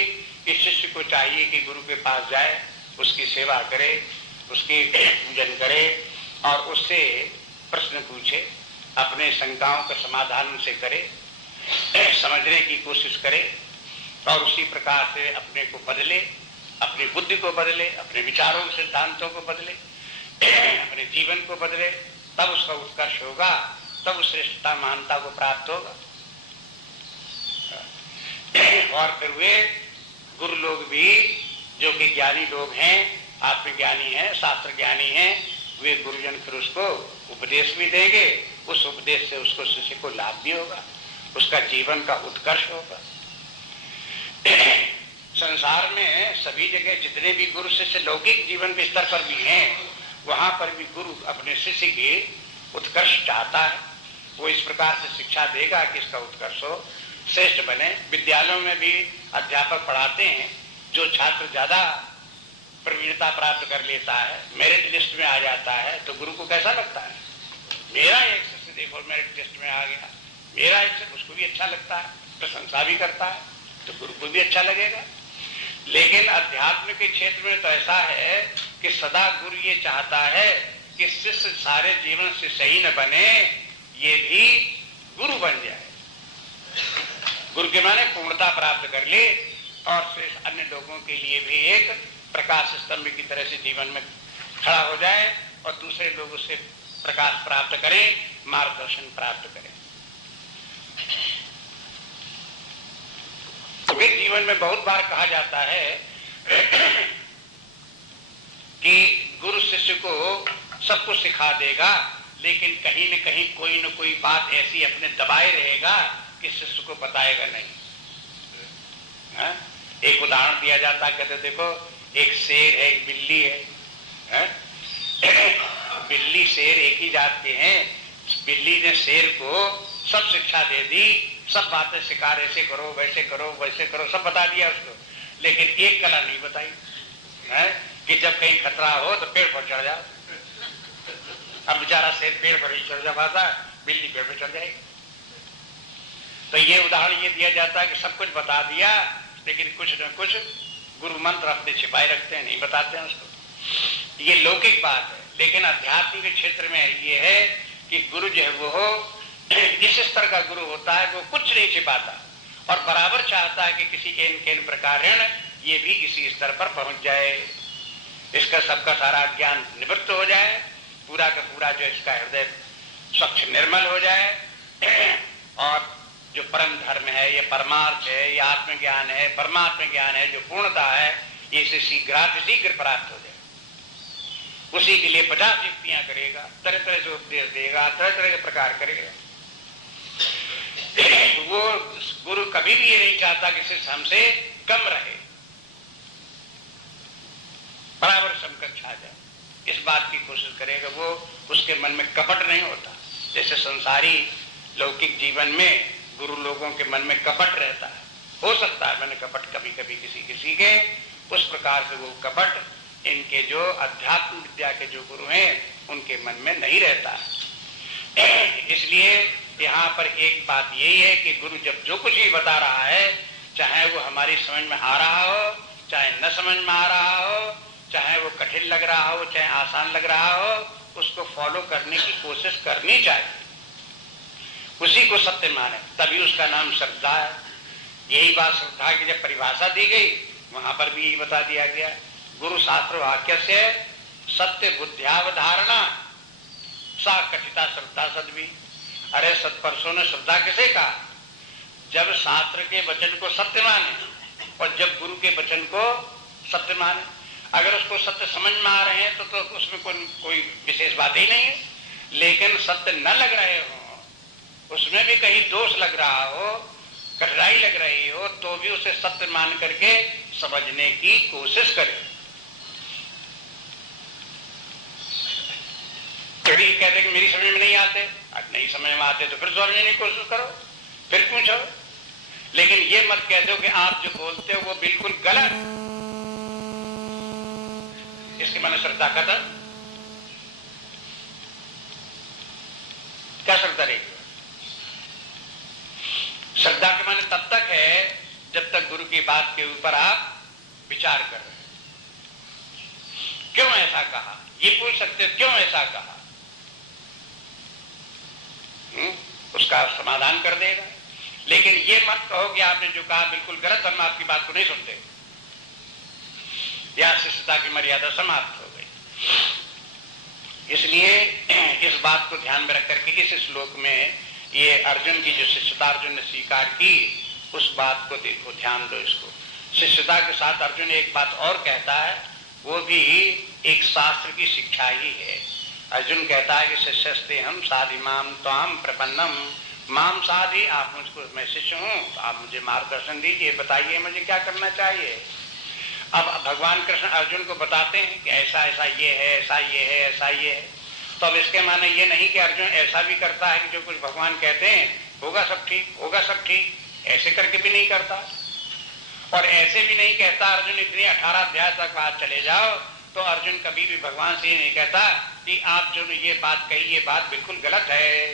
इस शिष्य को चाहिए कि गुरु के पास जाए, उसकी सेवा करे, उसकी पूजन करे और उससे प्रश्न पूछे, अपने शंकाओं का समाधान उनसे करे, समझने की कोशिश करे और उसी प्रकार से अपने को बदले, अपनी बुद्धि को बदले, अपने विचारों सिद्धांतों को बदले, अपने जीवन को बदले, तब उसका उत्कर्ष होगा, तब उस श्रेष्ठता महानता को प्राप्त होगा। और फिर वे गुरु लोग भी जो कि ज्ञानी लोग हैं, आत्मज्ञानी हैं, शास्त्र ज्ञानी हैं, वे गुरुजन फिर उसको उपदेश भी देंगे, उस उपदेश से उसको शिष्य को लाभ भी होगा, उसका जीवन का उत्कर्ष होगा। संसार में सभी जगह जितने भी गुरु शिष्य लौकिक जीवन के स्तर पर भी हैं, वहां पर भी गुरु अपने शिष्य की उत्कर्ष चाहता है। वो इस प्रकार से शिक्षा देगा कि इसका उत्कर्ष हो, श्रेष्ठ बने। विद्यालयों में भी अध्यापक पढ़ाते हैं, जो छात्र ज्यादा प्रवीणता प्राप्त कर लेता है, मेरिट लिस्ट में आ जाता है, तो गुरु को कैसा लगता है, मेरा एक शिष्य देखो मेरिट लिस्ट में आ गया, मेरा एक शिष्य, उसको भी अच्छा लगता है, प्रशंसा भी करता है, तो गुरु को भी अच्छा लगेगा। लेकिन अध्यात्म के क्षेत्र में तो ऐसा है कि सदा गुरु ये चाहता है कि शिष्य सारे जीवन से सही न बने, ये भी गुरु बन जाए, गुरु के माने पूर्णता प्राप्त कर ले और शेष अन्य लोगों के लिए भी एक प्रकाश स्तंभ की तरह से जीवन में खड़ा हो जाए और दूसरे लोग उससे प्रकाश प्राप्त करें, मार्गदर्शन प्राप्त करें। तो जीवन में बहुत बार कहा जाता है कि गुरु शिष्य को सब कुछ सिखा देगा, लेकिन कहीं न कहीं कोई न कोई बात ऐसी अपने दबाए रहेगा कि शिष्य को बताएगा नहीं। है? एक उदाहरण दिया जाता, कहते देखो एक शेर है, एक बिल्ली है? बिल्ली शेर एक ही जात के हैं। बिल्ली ने शेर को सब शिक्षा दे दी, सब बातें शिकार ऐसे करो वैसे करो वैसे करो सब बता दिया उसको, लेकिन एक कला नहीं बताई है कि जब कहीं खतरा हो तो पेड़ पर चढ़ जाओ। अब बेचारा शेर पेड़ पर ही चढ़ जा पाता, बिल्ली पेड़ पर चढ़ जाएगी। तो ये उदाहरण ये दिया जाता है कि सब कुछ बता दिया, लेकिन कुछ न कुछ गुरु मंत्र अपने छिपाए रखते हैं, नहीं बताते हैं उसको। ये लौकिक बात है। लेकिन अध्यात्म के क्षेत्र में ये है कि गुरु जो है वो इस स्तर का गुरु होता है, वो कुछ नहीं छिपाता और बराबर चाहता है कि किसी केन प्रकार ये भी इसी स्तर पर पहुंच जाए, इसका सबका सारा ज्ञान निवृत्त हो जाए, पूरा का पूरा जो इसका हृदय स्वच्छ निर्मल हो जाए और जो परम धर्म है, ये परमार्थ है, ये आत्मज्ञान है, परमात्म ज्ञान है, जो पूर्णता है, ये इसे शीघ्र प्राप्त हो जाए। उसी के लिए 50 युक्तियां करेगा, तरह तरह से उपदेश देगा, तरह तरह के प्रकार करेगा। वो गुरु कभी भी ये नहीं चाहता कि शिष्य हमसे कम रहे, बराबर समकक्ष आ जाए, इस बात की कोशिश करेगा। वो उसके मन में कपट नहीं होता। जैसे संसारी लौकिक जीवन में गुरु लोगों के मन में कपट रहता है, हो सकता है मैंने कपट कभी कभी किसी किसी के, उस प्रकार से वो कपट इनके जो अध्यात्म विद्या के जो गुरु हैं उनके मन में नहीं रहता है। इसलिए यहाँ पर एक बात यही है कि गुरु जब जो कुछ ही बता रहा है, चाहे वो हमारी समझ में आ रहा हो, चाहे न समझ में आ रहा हो, चाहे वो कठिन लग रहा हो, चाहे आसान लग रहा हो, उसको फॉलो करने की कोशिश करनी चाहिए, उसी को सत्य माने, तभी उसका नाम श्रद्धा है। यही बात श्रद्धा की जब परिभाषा दी गई वहां पर भी यही बता दिया गया, गुरु शास्त्र वाक्य से सत्य बुद्ध्यावधारणा सा कथिता श्रद्धा सद्भी। अरे सत्पुरुषों ने श्रद्धा किसे कहा? जब शास्त्र के वचन को सत्य माने और जब गुरु के वचन को सत्य माने। अगर उसको सत्य समझ में आ रहे हैं तो उसमें कोई विशेष बात ही नहीं है, लेकिन सत्य न लग रहे हो, उसमें भी कहीं दोष लग रहा हो, कठिनाई लग रही हो, तो भी उसे सत्य मान करके समझने की कोशिश करें। कभी कहते कि मेरी समझ में नहीं आते, नहीं समझ में आते तो फिर समझने की कोशिश करो, फिर पूछो, लेकिन ये मत कह दो कि आप जो बोलते हो वो बिल्कुल गलत। इसके माने श्रद्धा का था क्या? श्रद्धा रहेगी? श्रद्धा के माने तब तक है जब तक गुरु की बात के ऊपर आप विचार कर रहे हैं। क्यों ऐसा कहा, ये पूछ सकते हो, क्यों ऐसा कहा, उसका समाधान कर देगा। लेकिन ये मत कहो कि आपने जो कहा बिल्कुल गलत, हम आपकी बात को नहीं सुनते, या शिष्यता की मर्यादा समाप्त हो गई। इसलिए इस बात को ध्यान में रख करके इस श्लोक में ये अर्जुन की जो शिष्यता अर्जुन ने स्वीकार की, उस बात को देखो, ध्यान दो इसको। शिष्यता के साथ अर्जुन एक बात और कहता है, वो भी एक शास्त्र की शिक्षा ही है। अर्जुन कहता है कि शिष्यस्ते हम साधिमाम त्वाम प्रपन्नम माम साधि, आप मुझको, मैं शिष्य हूं तो आप मुझे मार्गदर्शन दीजिए, बताइए मुझे क्या करना चाहिए। अब भगवान कृष्ण अर्जुन को बताते हैं कि ऐसा ऐसा ये है, ऐसा ये है, ऐसा ये है। तो अब इसके माने ये नहीं कि अर्जुन ऐसा भी करता है कि जो कुछ भगवान कहते हैं होगा सब ठीक, होगा सब ठीक, ऐसे करके भी नहीं करता। और ऐसे भी नहीं कहता अर्जुन इतनी 18 अध्याय तक बात चले जाओ तो अर्जुन कभी भी भगवान से नहीं कहता कि आप जो ये बात कही, ये बात बिल्कुल गलत है।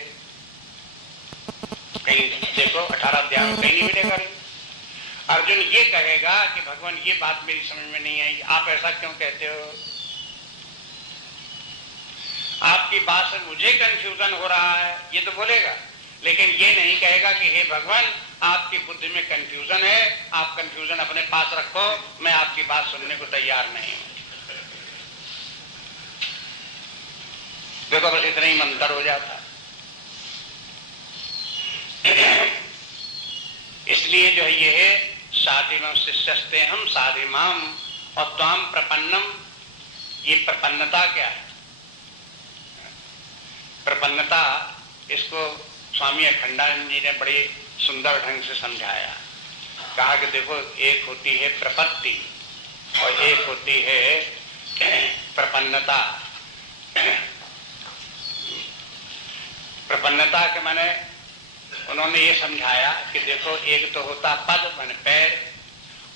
कहीं देखो 18 अध्याय में कहीं नहीं मिलेगा। अर्जुन ये कहेगा कि भगवान ये बात मेरी समझ में नहीं आई, आप ऐसा क्यों कहते हो, आपकी बात से मुझे कंफ्यूजन हो रहा है, ये तो बोलेगा। लेकिन ये नहीं कहेगा कि हे भगवान आपकी बुद्धि में कंफ्यूजन है, आप कंफ्यूजन अपने पास रखो, मैं आपकी बात सुनने को तैयार नहीं हूं। देखो बस इतना ही मंतर हो जाता। इसलिए जो है ये है साधिमम शिष्यस्ते हम साधिमाम और त्वाम प्रपन्नम। ये प्रपन्नता क्या है? प्रपन्नता, इसको स्वामी अखंडानंद जी ने बड़े सुंदर ढंग से समझाया। कहा कि देखो एक होती है प्रपत्ति और एक होती है प्रपन्नता। प्रपन्नता के माने उन्होंने ये समझाया कि देखो एक तो होता पद माने पैर,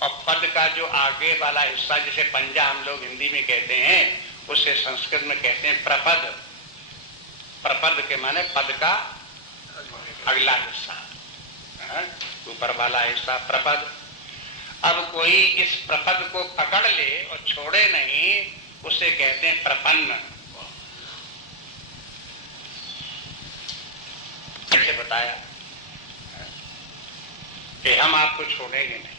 और पद का जो आगे वाला हिस्सा जिसे पंजा हम लोग हिंदी में कहते हैं, उसे संस्कृत में कहते हैं प्रपद। प्रपद के माने पद का अगला हिस्सा, ऊपर वाला हिस्सा प्रपद। अब कोई इस प्रपद को पकड़ ले और छोड़े नहीं, उसे कहते हैं प्रपन्न। कैसे बताया कि हम आपको छोड़ेंगे नहीं।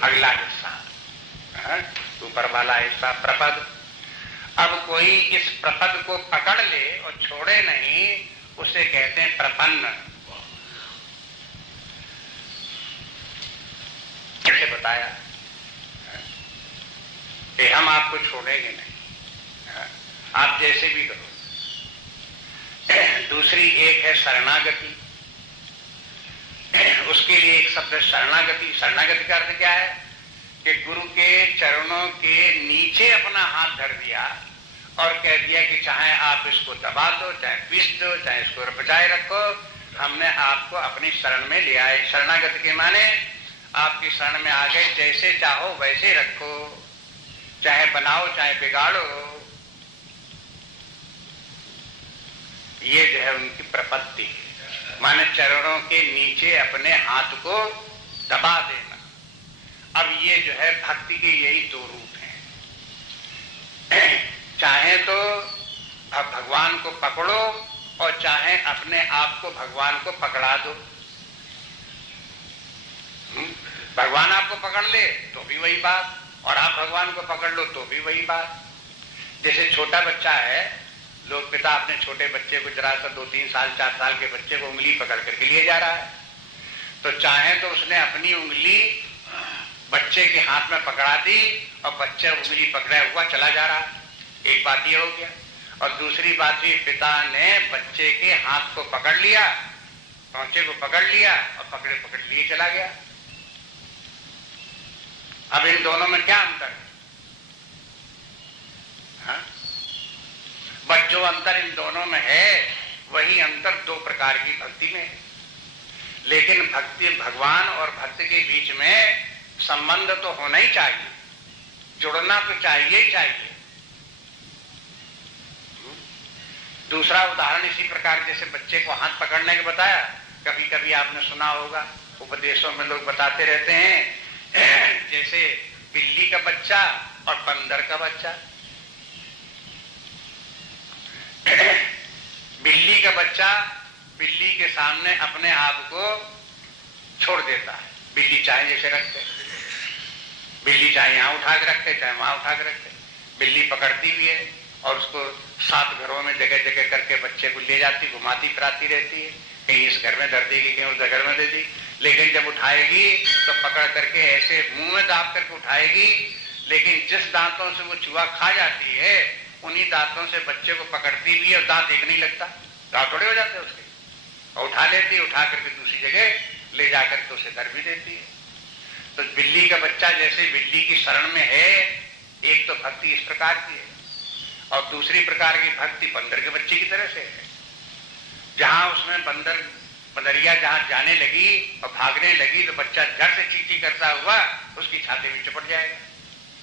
अगला हिस्सा ऊपर वाला हिस्सा प्रपद। अब कोई इस प्रपद को पकड़ ले और छोड़े नहीं, उसे कहते हैं प्रपन्न। कैसे बताया कि हम आपको छोड़ेंगे नहीं, आप जैसे भी करो। दूसरी एक है शरणागति। उसके लिए एक शब्द शरणागति। शरणागति का अर्थ क्या है कि गुरु के चरणों के नीचे अपना हाथ धर दिया और कह दिया कि चाहे आप इसको दबा दो, चाहे पीस दो, चाहे इसको बचाए रखो, हमने आपको अपनी शरण में ले आए। शरणागति के माने आपकी शरण में आ गए, जैसे चाहो वैसे रखो, चाहे बनाओ चाहे बिगाड़ो। ये जो है उनकी प्रपत्ति है, माने चरणों के नीचे अपने हाथ को दबा देना। अब ये जो है भक्ति के यही दो रूप हैं। चाहे तो भगवान को पकड़ो और चाहे अपने आप को भगवान को पकड़ा दो। भगवान आपको पकड़ ले तो भी वही बात, और आप भगवान को पकड़ लो तो भी वही बात। जैसे छोटा बच्चा है, लोग पिता अपने छोटे बच्चे को, जरा सा 2-3 साल 4 साल के बच्चे को उंगली पकड़ करके लिए जा रहा है, तो चाहे तो उसने अपनी उंगली बच्चे के हाथ में पकड़ा दी और बच्चा उंगली पकड़ा हुआ चला जा रहा है, एक बात ये हो गया। और दूसरी बात भी, पिता ने बच्चे के हाथ को पकड़ लिया, पहुंचे को पकड़ लिया और पकड़े पकड़ लिए चला गया। अब इन दोनों में क्या अंतर है? हाँ? बट जो अंतर इन दोनों में है वही अंतर 2 प्रकार की भक्ति में है। लेकिन भक्ति, भगवान और भक्त के बीच में संबंध तो होना ही चाहिए, जुड़ना तो चाहिए ही चाहिए। दूसरा उदाहरण इसी प्रकार, जैसे बच्चे को हाथ पकड़ने के बताया, कभी कभी आपने सुना होगा, उपदेशों में लोग बताते रहते हैं, जैसे बिल्ली का बच्चा और बंदर का बच्चा। बिल्ली का बच्चा बिल्ली के सामने अपने आप को छोड़ देता है, बिल्ली चाहे जैसे रखते, बिल्ली चाहे यहां उठा के रखते चाहे वहां उठा के रखते, बिल्ली पकड़ती भी है और उसको 7 घरों में जगह जगह करके बच्चे को ले जाती, घुमाती फिराती रहती है, कहीं इस घर में धर देगी, कहीं उस घर में दे दी। लेकिन जब उठाएगी तो पकड़ करके ऐसे मुंह में दाब करके उठाएगी, लेकिन जिस दांतों से वो चूहा खा जाती है उन्हीं दांतों से बच्चे को पकड़ती भी है और दांत एक नहीं लगता, दांत थोड़े हो जाते उसके, और उठा लेती है, उठा करके दूसरी जगह ले जाकर के उसे धर भी देती है। तो बिल्ली का बच्चा जैसे बिल्ली की शरण में है, एक तो भक्ति इस प्रकार की है, और दूसरी प्रकार की भक्ति बंदर के बच्चे की तरह से है। जहां उसमें बंदरिया जहां जाने लगी और भागने लगी तो बच्चा झट से चींटी करता हुआ उसकी छाती में चिपट जाएगा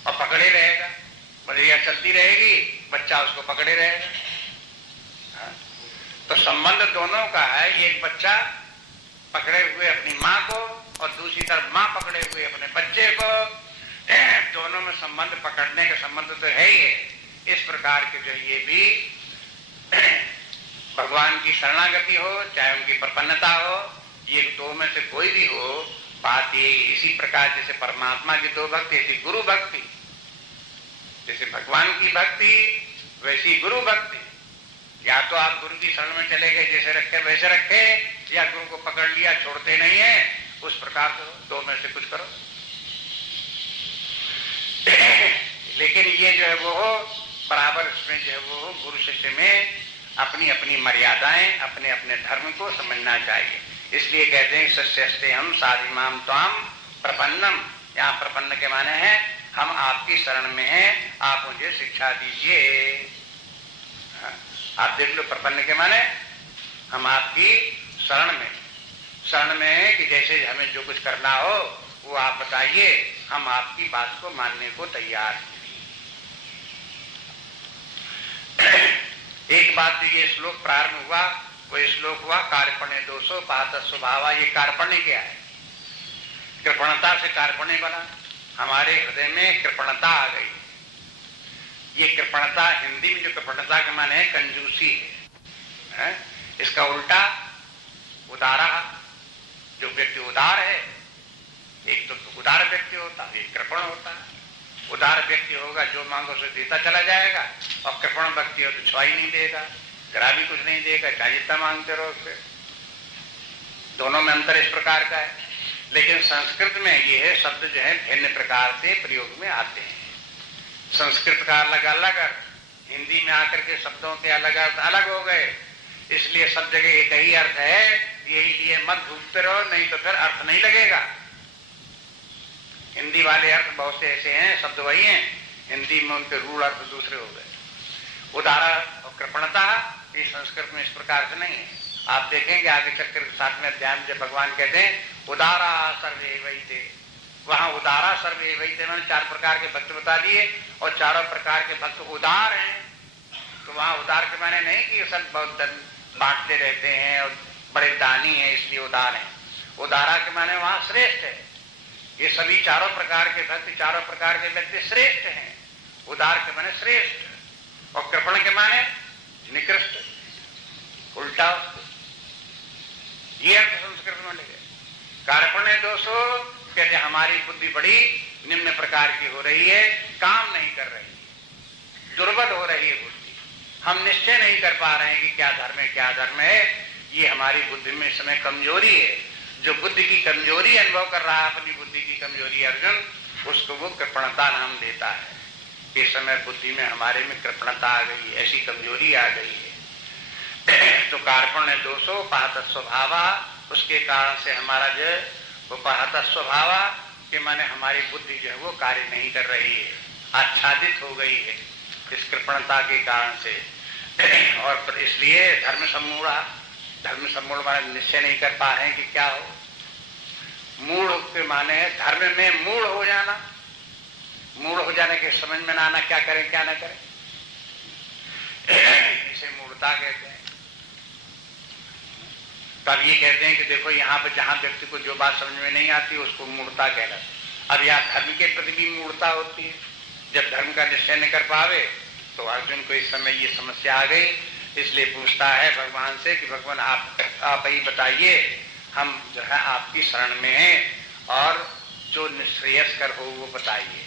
और पकड़े रहेगा। बंदरिया चलती रहेगी, बच्चा उसको पकड़े रहेगा। तो संबंध दोनों का है, एक बच्चा पकड़े हुए अपनी माँ को और दूसरी तरफ माँ पकड़े हुए अपने बच्चे को। दोनों में संबंध, पकड़ने का संबंध तो है ही है। इस प्रकार के जो ये भी भगवान की शरणागति हो चाहे उनकी प्रपन्नता हो, ये 2 में से कोई भी हो, बात ये इसी प्रकार जैसे परमात्मा की 2 भक्ति, ऐसी गुरु भक्ति, जैसे भगवान की भक्ति वैसी गुरु भक्ति। या तो आप गुरु की शरण में चले गए, जैसे रखे वैसे रखे, या गुरु को पकड़ लिया छोड़ते नहीं है, उस प्रकार करो, 2 में से कुछ करो। लेकिन ये जो है वो बराबर इसमें जो है वो गुरु शिष्य में अपनी अपनी मर्यादाएं, अपने अपने धर्म को समझना चाहिए। इसलिए कहते हैं सस्यस्ते हम साधिमाम त्वाम प्रपन्नम। यहाँ प्रपन्न के माने हैं हम आपकी शरण में हैं, आप मुझे शिक्षा दीजिए। आप देख लो, प्रपन्न के माने हम आपकी शरण में, शरण में है कि जैसे हमें जो कुछ करना हो वो आप बताइए, हम आपकी बात को मानने को तैयार हैं। एक बात ये श्लोक प्रारंभ हुआ, वो श्लोक हुआ कार्पण्य दोषो पात स्वभाव। ये कार्पण्य क्या है? कृपणता से कार्पण्य बना, हमारे हृदय में कृपणता आ गई। ये कृपणता, हिंदी में जो कृपणता के माने है कंजूसी है, इसका उल्टा उदारा। जो व्यक्ति उदार है, एक तो उदार व्यक्ति होता है, एक कृपण होता है। उदार व्यक्ति होगा, जो मांगो उसे देता चला जाएगा, और कृपण व्यक्ति हो तो छुआ ही नहीं देगा, जरा भी कुछ नहीं देगा, चाहे जितना मांगते रहो उससे। दोनों में अंतर इस प्रकार का है। लेकिन संस्कृत में ये शब्द जो है भिन्न प्रकार से प्रयोग में आते हैं। संस्कृत का अलग अलग अर्थ, हिंदी में आकर के शब्दों के अलग अर्थ अलग हो गए, इसलिए सब जगह एक ही अर्थ है। यही लिए मत ढूंढते रहो, नहीं तो फिर अर्थ नहीं लगेगा। हिंदी वाले अर्थ बहुत से ऐसे हैं, शब्द वही हैं, हिंदी में उनके रूढ़ अर्थ दूसरे हो गए। उदारा और कृपणता ये संस्कृत में इस प्रकार से नहीं है। आप देखेंगे आगे चक्कर 7वें अध्याय में जब भगवान कहते हैं उदारा सर्वे वैते, वहां उदारा सर्वे वैते मैंने 4 प्रकार के भक्त बता दिए, और चारों प्रकार के भक्त उदार हैं। तो वहां उदार के माने नहीं कि सब बहुत बांटते रहते हैं और बड़े दानी हैं इसलिए उदार हैं। उदारा के माने वहां श्रेष्ठ है। ये सभी चारों प्रकार के भक्त, चारों प्रकार के व्यक्ति श्रेष्ठ हैं। उदार के माने श्रेष्ठ, और कृपण के माने निकृष्ट, उल्टा। ये अर्थ संस्कृत में लगे। कार्पण्य दोषो कहते हमारी बुद्धि बड़ी निम्न प्रकार की हो रही है, काम नहीं कर रही है, दुर्बल हो रही है बुद्धि। हम निश्चय नहीं कर पा रहे हैं कि क्या धर्म है क्या धर्म है। ये हमारी बुद्धि में इस समय कमजोरी है। जो बुद्धि की कमजोरी अनुभव कर रहा है, अपनी बुद्धि की कमजोरी अर्जुन, उसको वो कृपणता नाम देता है। इस समय बुद्धि में हमारे में कृपणता आ गई, ऐसी कमजोरी आ गई है। तो कार्पण्य दोषो उपहत स्वभावा, उसके कारण से हमारा जो उपहत स्वभावा के माने हमारी बुद्धि जो है वो कार्य नहीं कर रही है, आच्छादित हो गई है इस कृपणता के कारण से। और इसलिए धर्म सम्मूढ़ माने निश्चय नहीं कर पा रहे हैं कि क्या हो। मूढ़ के माने धर्म में मूढ़ हो जाना, मूढ़ हो जाने के समझ में ना आना, क्या करें क्या ना करें, इसे मूढ़ता कहते हैं। तब ये कहते हैं कि देखो यहाँ पर जहां व्यक्ति को जो बात समझ में नहीं आती उसको मूढ़ता कहना। अब यहाँ धर्म के प्रति भी मूढ़ता होती है। जब धर्म का निश्चय न कर पावे तो अर्जुन को इस समय ये समस्या आ गई, इसलिए पूछता है भगवान से कि भगवान आप ही बताइए, हम जो है आपकी शरण में हैं, और जो श्रेयस्कर हो वो बताइए।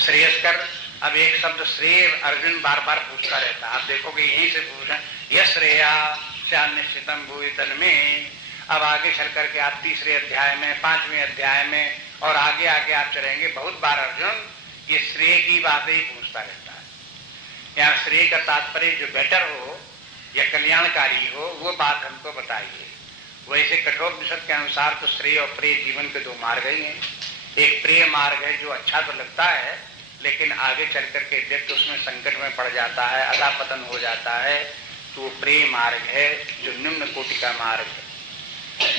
श्रेयस्कर, अब एक शब्द श्रेय अर्जुन बार बार पूछता रहता है। आप देखोगे यहीं से पूछ रहे हैं, यह श्रेया निश्चितम भूतल में। अब आगे चल करके आप 3रे अध्याय में, 5वें अध्याय में और आगे आगे आप चलेंगे, बहुत बार अर्जुन ये श्रेय की बातें ही पूछता रहता है। यहाँ श्रेय का तात्पर्य जो बेटर हो या कल्याणकारी हो वो बात हमको बताइए। वैसे कठोपनिषद के अनुसार तो श्रेय और प्रिय जीवन के 2 मार्ग ही हैं। एक प्रिय मार्ग है जो अच्छा तो लगता है, लेकिन आगे चल करके व्यक्ति उसमें संकट में पड़ जाता है, अधःपतन हो जाता है, तो प्रिय मार्ग है जो निम्न कोटि का मार्ग है,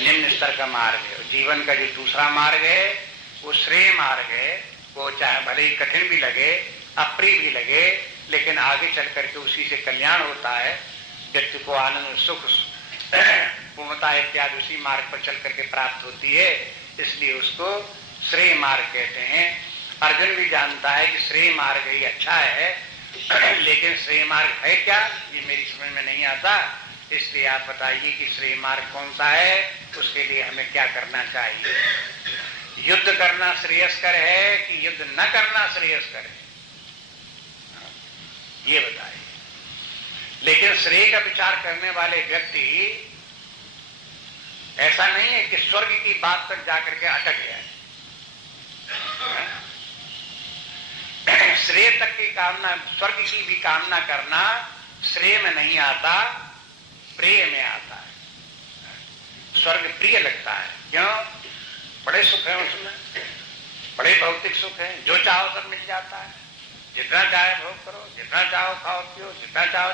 निम्न स्तर का मार्ग है। जीवन का जो दूसरा मार्ग है वो श्रेय मार्ग है। वो चाहे भले ही कठिन भी लगे, अप्रिय भी लगे, लेकिन आगे चल करके उसी से कल्याण होता है, व्यक्ति को आनंद सुख पूर्णता इत्यादि उसी मार्ग पर चल करके प्राप्त होती है, इसलिए उसको श्रेय मार्ग कहते हैं। अर्जुन भी जानता है कि श्रेय मार्ग ही अच्छा है, लेकिन श्रेय मार्ग है क्या ये मेरी समझ में नहीं आता, इसलिए आप बताइए कि श्रेय मार्ग कौन सा है, उसके लिए हमें क्या करना चाहिए। युद्ध करना श्रेयस्कर है कि युद्ध न करना श्रेयस्कर है, ये बताइए। लेकिन श्रेय का विचार करने वाले व्यक्ति ऐसा नहीं है कि स्वर्ग की बात तक जाकर के अटक जाए। श्रेय तक की कामना, स्वर्ग की भी कामना करना श्रेय में नहीं आता, प्रिय में आता है। स्वर्ग प्रिय लगता है, क्यों? बड़े सुख है उसमें, बड़े भौतिक सुख है, जो चाहो सब मिल जाता है, जितना चाहे भोग करो, जितना चाहो खाओ पियो, जितना चाहो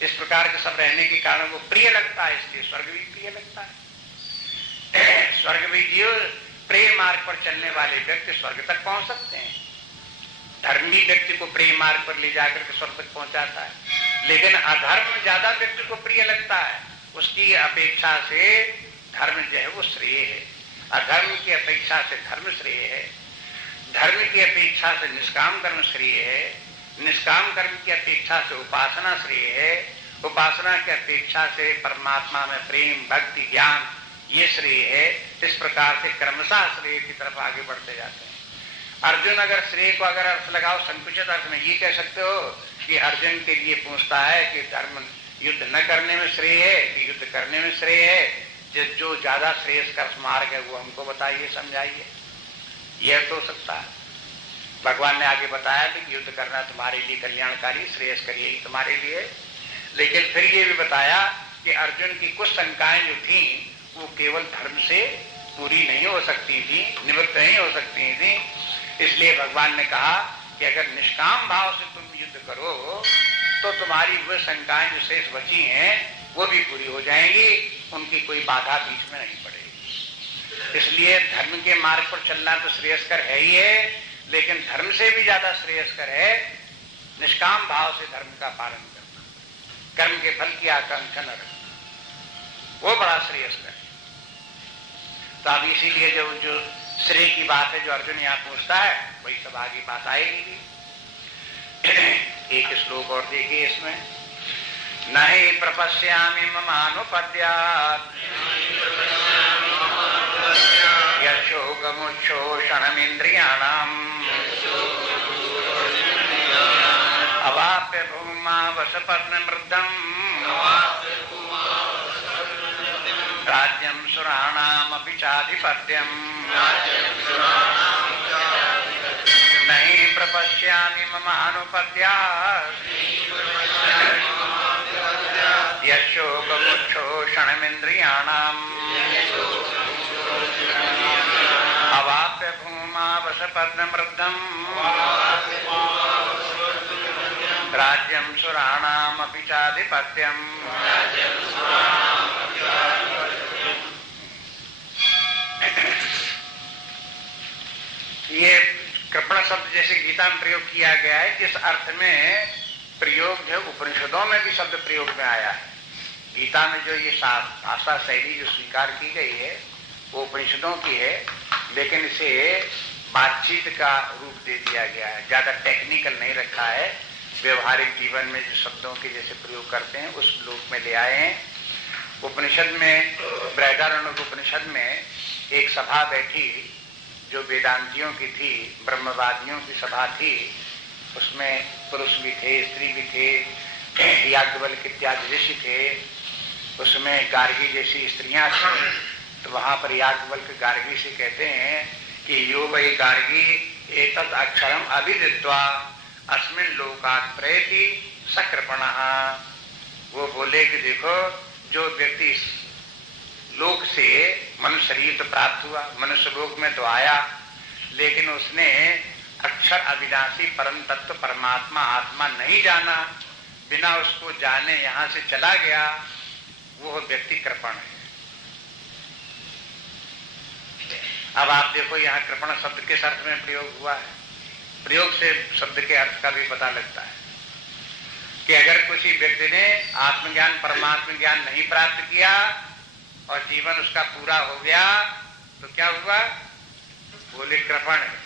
इस प्रकार के सब रहने के कारण वो प्रिय लगता है, इसलिए स्वर्ग भी प्रिय लगता है। स्वर्ग भी जीव प्रेम मार्ग पर चलने वाले व्यक्ति स्वर्ग तक पहुंच सकते हैं। धर्मी व्यक्ति को प्रेम मार्ग पर ले जाकर के स्वर्ग तक पहुंचाता है, लेकिन अधर्म ज्यादा व्यक्ति को प्रिय लगता है, उसकी अपेक्षा से धर्म जो है वो श्रेय है, अधर्म की अपेक्षा से धर्म श्रेय है, धर्म की अपेक्षा से निष्काम कर्म श्रेय है, निष्काम कर्म की अपेक्षा से उपासना श्रेय है, उपासना की अपेक्षा से परमात्मा में प्रेम भक्ति ज्ञान ये श्रेय है। इस प्रकार से क्रमशः श्रेय की तरफ आगे बढ़ते जाते हैं। अर्जुन अगर श्रेय को अगर अर्थ लगाओ संकुचित अर्थ में, ये कह सकते हो कि अर्जुन के लिए पूछता है कि धर्म युद्ध न करने में श्रेय है कि युद्ध करने में श्रेय है, जो ज्यादा श्रेयस्कर मार्ग है वो हमको बताइए, समझाइए। यह तो सकता है। भगवान ने आगे बताया कि युद्ध करना तुम्हारे लिए कल्याणकारी, श्रेयस्कर यही तुम्हारे लिए। लेकिन फिर ये भी बताया कि अर्जुन की कुछ शंकाएं जो थी वो केवल धर्म से पूरी नहीं हो सकती थी, निवृत्त नहीं हो सकती थी। इसलिए भगवान ने कहा कि अगर निष्काम भाव से तुम युद्ध करो तो तुम्हारी वो शंकाएं जो शेष बची हैं वो भी पूरी हो जाएंगी, उनकी कोई बाधा बीच में नहीं पड़ेगी। इसलिए धर्म के मार्ग पर चलना तो श्रेयस्कर है ही है, लेकिन धर्म से भी ज्यादा श्रेयस्कर है निष्काम भाव से धर्म का पालन करना, कर्म के फल की आकांक्षा न रखना, वो बड़ा श्रेयस्कर है। तो अब इसीलिए जो श्रेय की बात है जो अर्जुन यहाँ पूछता है वही सब आगे बात आएगी। एक श्लोक और देखिए इसमें, नहीं प्रपश्यामि ममानुपद्यात् यशोकमुच्छोषणमिन्द्रियाणाम् अवाप्य भूमा वसपत्नमृद्धम् राज्यं सुराणामपि चाधिपत्यम् नहीं प्रपश्यामि ममानुपद्यात् यशोकमुच्छोषणमिन्द्रियाणाम् अवाप्य भूमा वसपत्नमृद्धम् राज्यं सुराणामपि चाधिपत्यम्। ये कृपण शब्द जैसे गीता में प्रयोग किया गया है, इस अर्थ में प्रयोग जो उपनिषदों में भी शब्द प्रयोग में आया है। गीता में जो ये भाषा शैली जो स्वीकार की गई है वो उपनिषदों की है, लेकिन इसे बातचीत का रूप दे दिया गया है, ज्यादा टेक्निकल नहीं रखा है। व्यवहारिक जीवन में जो शब्दों के जैसे प्रयोग करते हैं उस रूप में ले आए हैं। उपनिषद में, बृहदारण्यक उपनिषद में एक सभा बैठी जो वेदांतियों की थी, ब्रह्मवादियों की सभा थी। उसमें पुरुष भी थे, स्त्री भी थे, याज्ञवल्क्य इत्यादि ऋषि थे, उसमें गार्गी जैसी स्त्रियां थी। तो वहां पर याज्ञवल्क्य गार्गी से कहते हैं कि यो वै गार्गी एतत् अक्षरम अभिदित्वा अस्मिन् लोकात् प्रयति सकृपणः। वो बोले कि देखो, जो व्यक्ति लोक से मनुष्य शरीर तो प्राप्त हुआ, मनुष्य लोक में तो आया, लेकिन उसने अक्षर अविनाशी परम तत्व परमात्मा आत्मा नहीं जाना, बिना उसको जाने यहाँ से चला गया, वो व्यक्ति कृपण है। अब आप देखो यहाँ कृपण शब्द किस अर्थ में प्रयोग हुआ है। प्रयोग से शब्द के अर्थ का भी पता लगता है कि अगर किसी व्यक्ति ने आत्मज्ञान परमात्म ज्ञान नहीं प्राप्त किया और जीवन उसका पूरा हो गया तो क्या हुआ, बोले कृपण है।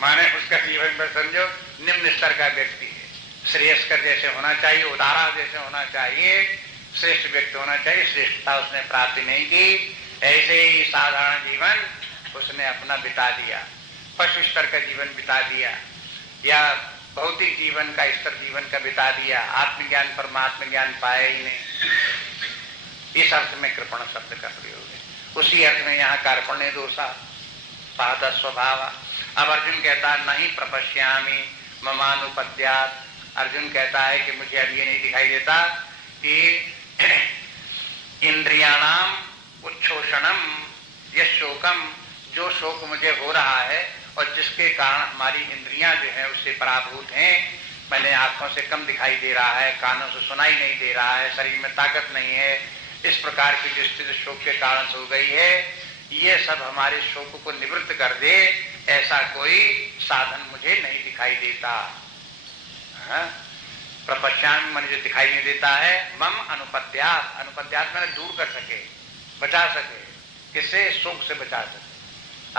माने उसका जीवन पर समझो निम्न स्तर का व्यक्ति है, श्रेयस्कर जैसे होना चाहिए, उदारा जैसे होना चाहिए, श्रेष्ठ व्यक्ति होना चाहिए, श्रेष्ठता उसने प्राप्ति नहीं की, ऐसे ही साधारण जीवन उसने अपना बिता दिया, पशु स्तर का जीवन बिता दिया या भौतिक जीवन का स्तर जीवन का बिता दिया, आत्मज्ञान परमात्म ज्ञान पाया ही नहीं। इस अर्थ में कृपण शब्द का प्रयोग है। उसी अर्थ में यहाँ कार्पण्य दोषा पाद स्वभाव। अब अर्जुन कहता नहीं प्रपश्यामि ममानुपद्यात्। अर्जुन कहता है कि मुझे अब ये नहीं दिखाई देता कि इंद्रियाणाम उच्छोषणम यश शोकम, जो शोक मुझे हो रहा है और जिसके कारण हमारी इंद्रियां जो है उससे पराभूत हैं, मैंने आंखों से कम दिखाई दे रहा है, कानों से सुनाई नहीं दे रहा है, शरीर में ताकत नहीं है, इस प्रकार की जो स्थिति शोक के कारण हो गई है, ये सब हमारे शोक को निवृत्त कर दे ऐसा कोई साधन मुझे नहीं दिखाई देता। प्रपश्यामि मन जो दिखाई नहीं देता है, मम अनुपद्यात्, अनुपद्यात् मैंने दूर कर सके, बचा सके, किससे, शोक से बचा सके।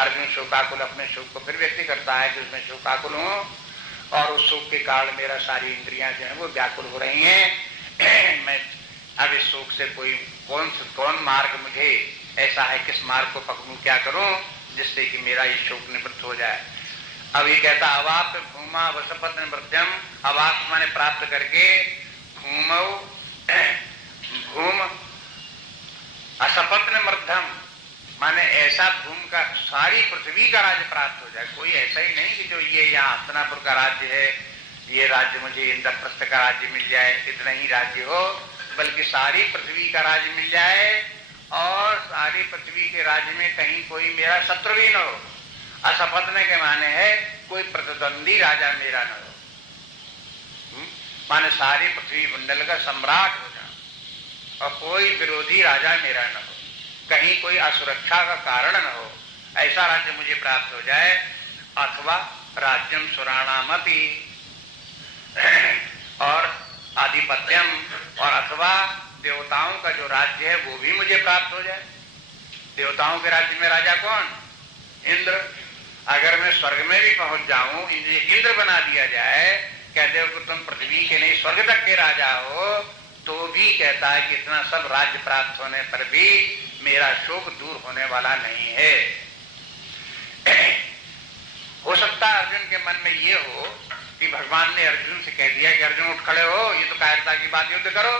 अर्जुन शोकाकुल अपने शोक को फिर व्यक्त करता है कि उसमें शोकाकुल हूं और उस शोक के कारण मेरा सारी इंद्रियां जो है वो व्याकुल हो रही हैं। मैं अब इस शोक से कौन मार्ग मुझे ऐसा है, किस मार्ग को पकड़ूं, क्या करूं, जिससे कि मेरा ये शोक निवृत्त हो जाए। अब ये कहता अवाप्त भूमा वसपत निवृत्तम, अवाप्त माने प्राप्त करके, भूमौ भूम असपत निवृत्तम माने ऐसा भूम का सारी पृथ्वी का राज्य प्राप्त हो जाए। कोई ऐसा ही नहीं कि जो ये यहाँ हस्तिनापुर का राज्य है, ये राज्य मुझे इंद्रप्रस्थ का राज्य मिल जाए, इतना ही राज्य हो, बल्कि सारी पृथ्वी का राज्य मिल जाए और सारी पृथ्वी के राज्य में कहीं कोई मेरा शत्रु भी न हो। असपत्न के माने है कोई प्रतिद्वंदी राजा मेरा न हो, माने सारी पृथ्वी मंडल का सम्राट हो जाऊं और कोई विरोधी राजा मेरा न हो, कहीं कोई असुरक्षा का कारण न हो, ऐसा राज्य मुझे प्राप्त हो जाए। अथवा राज्यम सुराणामपि, और आधिपत्यम, और अथवा देवताओं का जो राज्य है वो भी मुझे प्राप्त हो जाए। देवताओं के राज्य में राजा कौन? इंद्र। अगर मैं स्वर्ग में भी पहुंच जाऊं, इंद्र बना दिया जाए, कहते हो कि तुम पृथ्वी के नहीं स्वर्ग तक के राजा हो, तो भी कहता है कि इतना सब राज्य प्राप्त होने पर भी मेरा शोक दूर होने वाला नहीं है। हो सकता है अर्जुन के मन में ये हो कि भगवान ने अर्जुन से कह दिया कि अर्जुन उठ खड़े हो, ये तो कायरता की बात, युद्ध करो,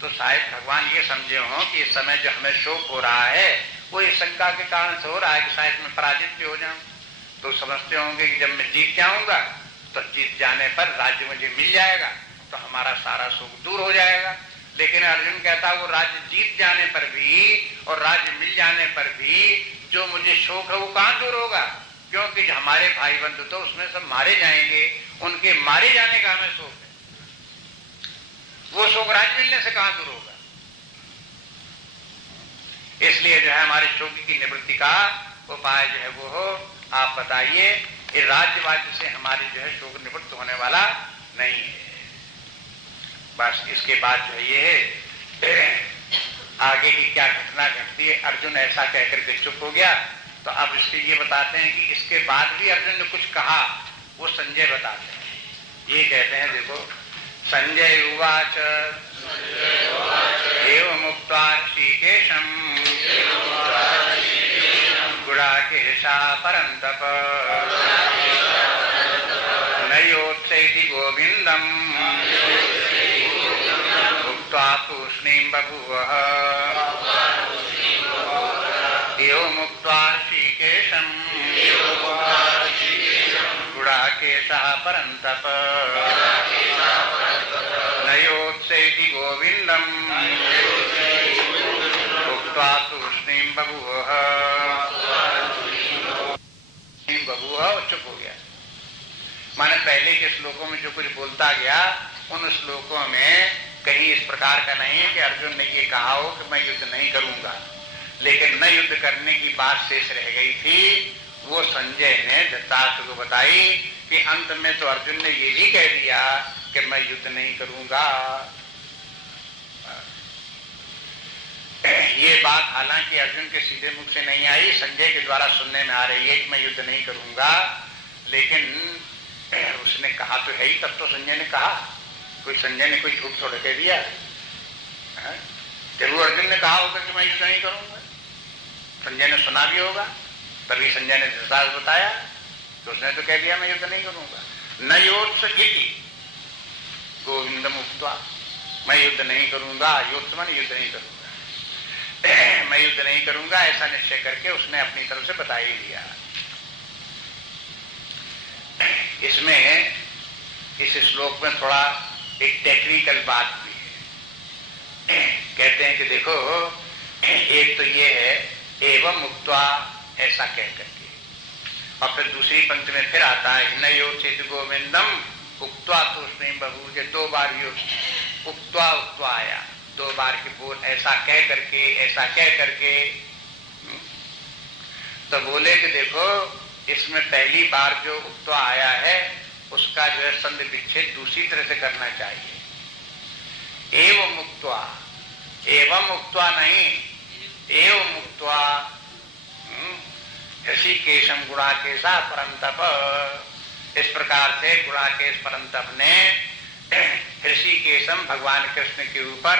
तो शायद भगवान ये समझे हो कि इस समय जो हमें शोक हो रहा है वो इस शंका के कारण से हो रहा है कि शायद मैं पराजित भी हो जाऊं। तो समझते होंगे कि जब मैं जीत जाऊंगा तो जीत जाने पर राज्य मुझे मिल जाएगा, तो हमारा सारा शोक दूर हो जाएगा। लेकिन अर्जुन कहता है वो राज्य जीत जाने पर भी और राज्य मिल जाने पर भी जो मुझे शोक है वो कहां दूर होगा, क्योंकि हमारे भाई बंधु तो उसमें सब मारे जाएंगे, उनके मारे जाने का हमें शोक है, वो शोक राज्य मिलने से कहां दूर होगा। इसलिए जो है हमारे शोक की निवृत्ति का उपाय जो है वो हो, आप बताइए। ये राज्यवाद से हमारी जो है शोक निवृत्त होने वाला नहीं है। बस इसके बाद जो ये है आगे की क्या घटना घटती है। अर्जुन ऐसा कहकर के चुप हो गया, तो अब इसके ये बताते हैं कि इसके बाद भी अर्जुन ने कुछ कहा, वो संजय बताते हैं। ये कहते हैं देखो, संजय उवाच एवं मुक्त्वा ऋषिकेशं गुडाकेशा परन्तप न योत्सैति गोविन्दम् उक्त्वा तूष्णीं बभूवः। एवं मुक्त्वा ऋषिकेशं गुडाकेशः परन्तप न योत्सैति गोविन्दम् उक्त्वा तूष्णीं बभूवः। चुप हो गया। माने पहले के श्लोकों में जो कुछ बोलता गया उन श्लोकों में कहीं इस प्रकार का नहीं है कि अर्जुन ने ये कहा हो कि मैं युद्ध नहीं करूंगा, लेकिन न युद्ध करने की बात शेष रह गई थी। वो संजय ने धृतराष्ट्र को बताई कि अंत में तो अर्जुन ने ये भी कह दिया कि मैं युद्ध नहीं करूंगा। ये बात हालांकि अर्जुन के सीधे मुख से नहीं आई, संजय के द्वारा सुनने में आ रही है कि मैं युद्ध नहीं करूंगा, लेकिन उसने कहा तो है ही, तब तो संजय ने कहा। कोई संजय ने कोई झूठ थोड़ा कह दिया? जरूर अर्जुन ने कहा होगा कि मैं युद्ध नहीं करूंगा, संजय ने सुना भी होगा, तभी संजय ने धृतराष्ट्र बताया, तो उसने तो कह दिया मैं युद्ध नहीं करूंगा। न योत्सयति गोविंदम उक्त्वा, मैं युद्ध नहीं करूंगा, योत्स माने युद्ध नहीं करूंगा, मैं युद्ध नहीं करूंगा, ऐसा निश्चय करके उसने अपनी तरफ से बता ही दिया। इसमें इस श्लोक में थोड़ा एक टेक्निकल बात भी है। कहते हैं कि देखो, एक तो ये है एवं मुक्त्वा ऐसा कह करके, और फिर दूसरी पंक्ति में फिर आता है न योत्सैति गोविंदम उक्त्वा तूष्णीं बभूव। दो बार यो उक्त्वा उक्त्वा आया, दो बार की बोल ऐसा कह करके तो बोले कि देखो इसमें पहली बार जो उक्त्वा आया है उसका जो है संधि विच्छेद दूसरी तरह से करना चाहिए। एवं मुक्त्वा, एवं मुक्त्वा नहीं, एवं मुक्त्वा ऋषिकेशं गुणाकेशा परंतप। इस प्रकार से गुणाकेश परंतप ने ऋषिकेशम भगवान कृष्ण के ऊपर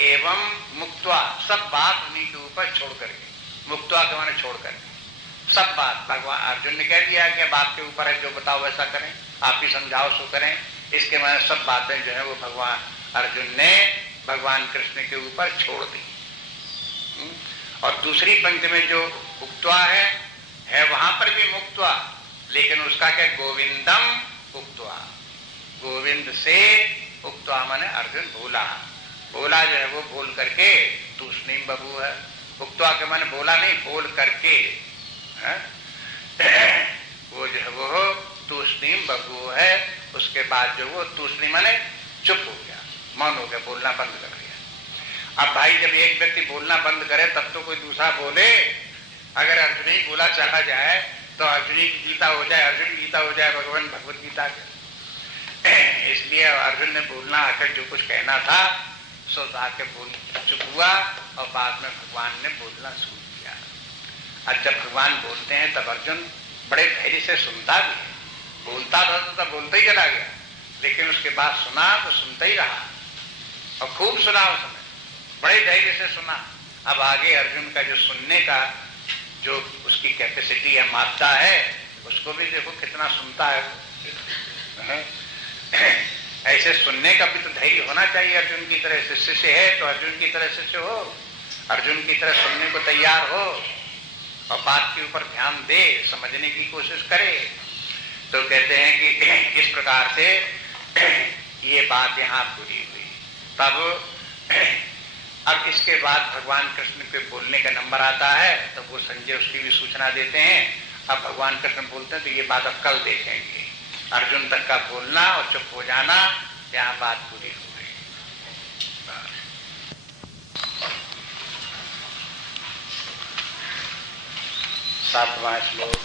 एवं मुक्त्वा सब बात उन्हीं के ऊपर छोड़ करके, मुक्त्वा के माने छोड़ करके, सब बात भगवान अर्जुन ने कह दिया कि अब आपके ऊपर है, जो बताओ वैसा करें, आप ही समझाओ सो करें। इसके मैंने सब बातें जो है वो भगवान अर्जुन ने भगवान कृष्ण के ऊपर छोड़ दी। और दूसरी पंक्ति में जो उक्त्वा है वहां पर भी मुक्त्वा, लेकिन उसका क्या, गोविंदम उक्त्वा, गोविंद से उक्त्वा माने अर्जुन बोला, बोला जो है वो बोल करके तूष्णीम बभू है। उक्त्वा के माने बोला नहीं, बोल करके है? वो जो है वो तूष्णीम बभू है। उसके बाद जो वो तूष्णी माने चुप हो गया, मौन हो गया, बोलना बंद कर दिया। अब भाई जब एक व्यक्ति बोलना बंद करे तब तो कोई दूसरा बोले। अगर अर्जुन ही बोला चला जाए तो अर्जुन की गीता हो जाए, अर्जुन की गीता हो जाए भगवान भगवत गीता के। इसलिए अर्जुन ने बोलना आकर जो कुछ कहना था सो आके बोल चुप हुआ और बाद में भगवान ने बोलना शुरू किया। अब जब भगवान बोलते हैं तब अर्जुन बड़े धैर्य से सुनता भी है। बोलता था तो तब बोलता ही चला गया, लेकिन उसके बाद सुना तो सुनता ही रहा और खूब सुना, उसने बड़े धैर्य से सुना। अब आगे अर्जुन का जो सुनने का जो उसकी कैपेसिटी है, मात्रा है, उसको भी देखो कितना सुनता है। ऐसे सुनने का भी तो धैर्य होना चाहिए अर्जुन की तरह। शिष्य से है तो अर्जुन की तरह शिष्य हो, अर्जुन की तरह सुनने को तैयार हो और बात के ऊपर ध्यान दे, समझने की कोशिश करे। तो कहते हैं कि इस प्रकार से ये बात यहाँ पूरी हुई। तब अब इसके बाद भगवान कृष्ण के बोलने का नंबर आता है, तो वो संजय उसकी भी सूचना देते हैं। अब भगवान कृष्ण बोलते हैं तो ये बात अब कल देखेंगे। अर्जुन तक का बोलना और चुप हो जाना, यहाँ बात पूरी हो गई। 7वां श्लोक।